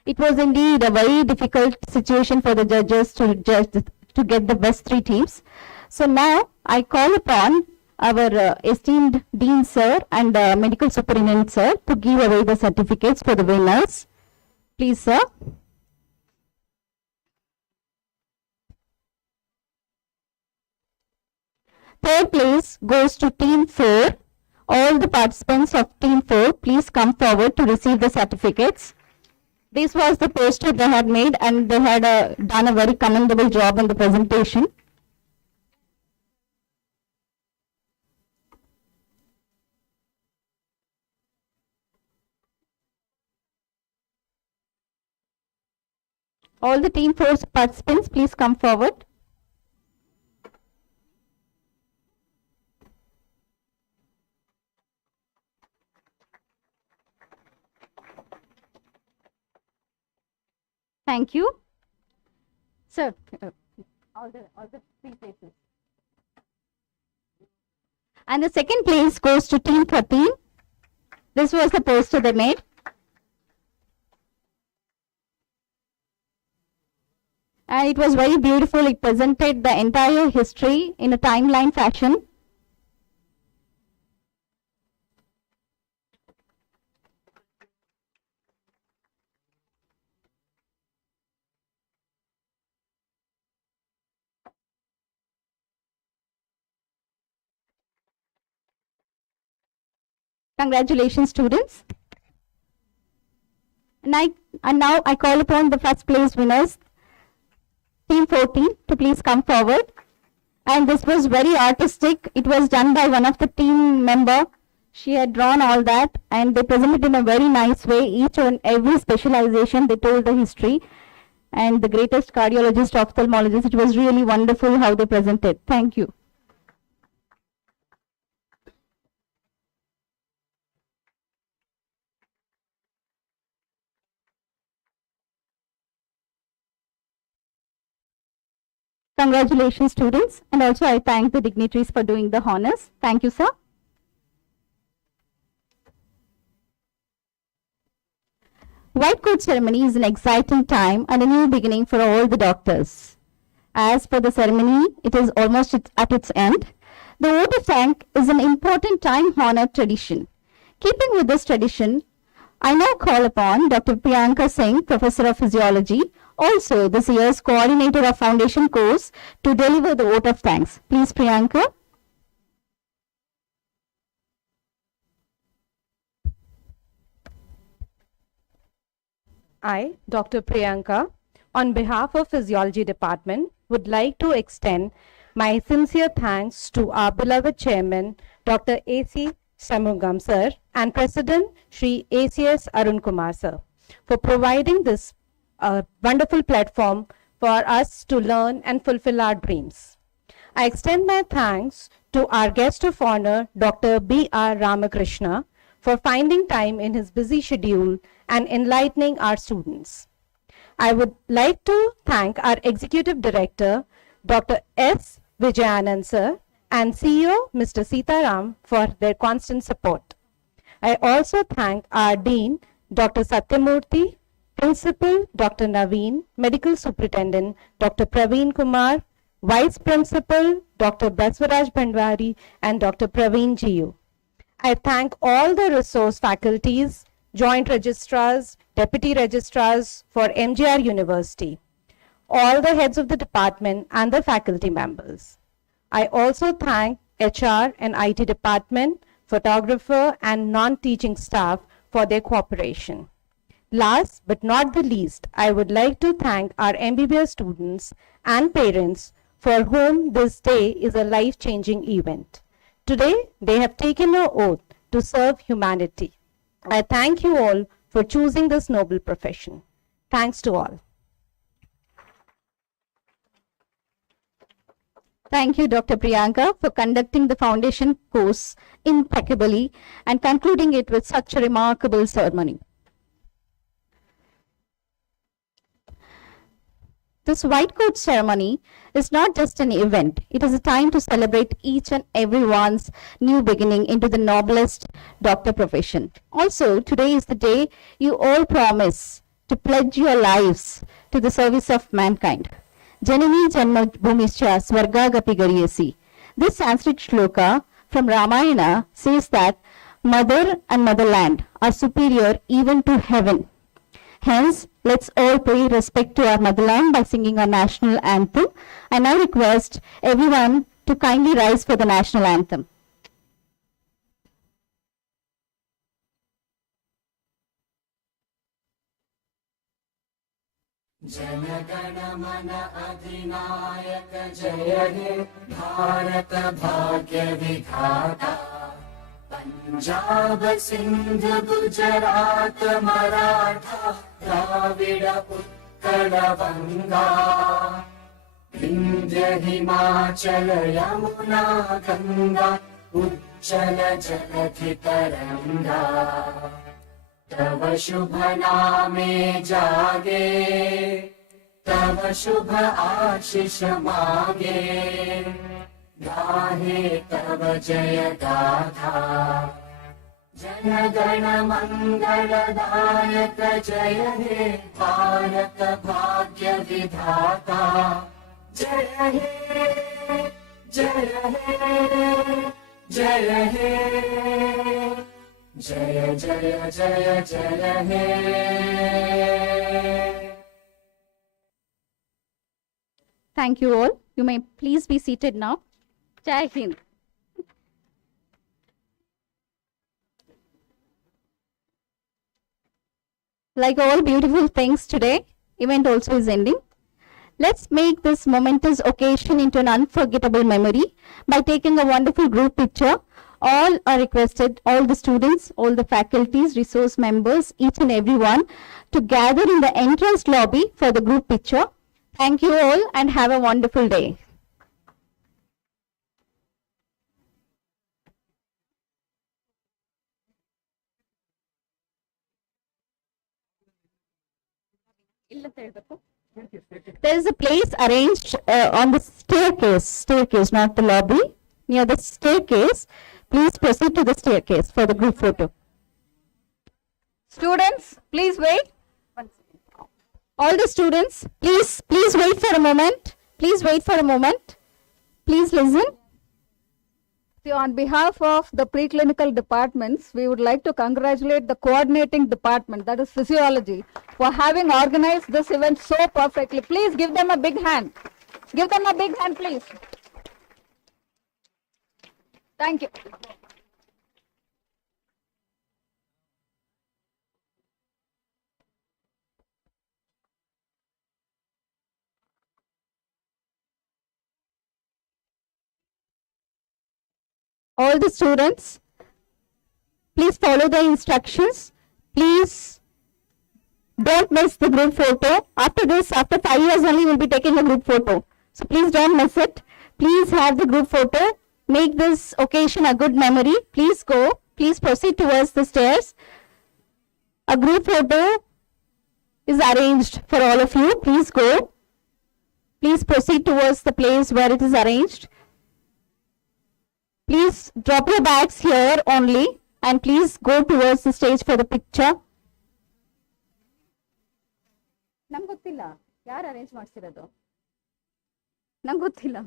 It was indeed a very difficult situation for the judges to get the best 3 teams. So now I call upon our esteemed Dean Sir and Medical Superintendent Sir to give away the certificates for the winners. Please, sir. Third place goes to Team 4. All the participants of Team 4, please come forward to receive the certificates. This was the poster they had made, and they had done a very commendable job in the presentation. All the Team 4 participants, please come forward. Thank you. Sir, all the 3 places. And the second place goes to Team 13. This was the poster they made. And it was very beautiful. It presented the entire history in a timeline fashion. Congratulations, students. And now I call upon the first place winners, Team 14, to please come forward. And this was very artistic. It was done by one of the team member. She had drawn all that, and they presented in a very nice way. Each and every specialization, they told the history. And the greatest cardiologist, ophthalmologist, it was really wonderful how they presented. Thank you. Congratulations, students. And also I thank the dignitaries for doing the honors. Thank you, sir. White coat ceremony is an exciting time and a new beginning for all the doctors. As for the ceremony, it is almost at its end. The vote of thanks is an important time-honored tradition. Keeping with this tradition, I now call upon Dr. Priyanka Singh, Professor of Physiology, also this year's coordinator of foundation course, to deliver the vote of thanks. Please, Priyanka. I, Dr. Priyanka, on behalf of Physiology Department, would like to extend my sincere thanks to our beloved Chairman, Dr. A.C. Shanmugam Sir, and President Shri ACS Arun Kumar Sir, for providing this wonderful platform for us to learn and fulfill our dreams. I extend my thanks to our guest of honor, Dr. B.R. Ramakrishna, for finding time in his busy schedule and enlightening our students. I would like to thank our Executive Director, Dr. S. Vijayanand Sir, and CEO, Mr. Sitaram, for their constant support. I also thank our Dean, Dr. Satyamurthy, Principal, Dr. Naveen, Medical Superintendent, Dr. Praveen Kumar, Vice Principal, Dr. Baswaraj Bhandwari, and Dr. Praveen Jiu. I thank all the resource faculties, Joint Registrars, Deputy Registrars for MGR University, all the heads of the department and the faculty members. I also thank HR and IT department, photographer and non-teaching staff for their cooperation. Last but not the least, I would like to thank our MBBS students and parents for whom this day is a life-changing event. Today, they have taken an oath to serve humanity. I thank you all for choosing this noble profession. Thanks to all. Thank you, Dr. Priyanka, for conducting the foundation course impeccably and concluding it with such a remarkable ceremony. This white coat ceremony is not just an event. It is a time to celebrate each and everyone's new beginning into the noblest doctor profession. Also, today is the day you all promise to pledge your lives to the service of mankind. Janani Janma Bhumischa Swargagapi Gariyasi. This Sanskrit shloka from Ramayana says that mother and motherland are superior even to heaven. Hence, let's all pay respect to our motherland by singing our national anthem. I now request everyone to kindly rise for the national anthem. जनगण मन अधिनायक जय हे भारत भाग्य विधाता पंजाब सिंध गुजरात मराठा द्राविड उत्कल बंगा विंध्य हिमाचल यमुना गंगा उज्जल जलधि तरंगा तव शुभ नामे जागे तव शुभ आशीष मागे गाहे तव जय गाथा जन गण मंगल दायक जय हे भारत भाग्य विधाता जय हे जय हे जय हे जय जय जय जय हे. Thank you all. You may please be seated now. Jai Hind. Like all beautiful things today, event also is ending. Let's make this momentous occasion into an unforgettable memory by taking a wonderful group picture. All are requested, all the students, all the faculties, resource members, each and everyone to gather in the entrance lobby for the group picture. Thank you all and have a wonderful day. There is a place arranged on the staircase, not the lobby, near the staircase. Please proceed to the staircase for the group photo. Students, please wait. All the students, please wait for a moment. Please wait for a moment. Please listen. On behalf of the preclinical departments, we would like to congratulate the coordinating department, that is physiology, for having organized this event so perfectly. Please give them a big hand. Give them a big hand, please. Thank you. All the students, please follow the instructions. Please don't miss the group photo. After this, after 5 years only, we'll be taking a group photo. So please don't miss it. Please have the group photo. Make this occasion a good memory. Please go. Please proceed towards the stairs. A group photo is arranged for all of you. Please go. Please proceed towards the place where it is arranged. Please drop your bags here only and please go towards the stage for the picture. ನಂಗೆ ಗೊತ್ತಿಲ್ಲ ಯಾರು arrange ಮಾಡ್ಸಿರೋದು ನಂಗೆ ಗೊತ್ತಿಲ್ಲ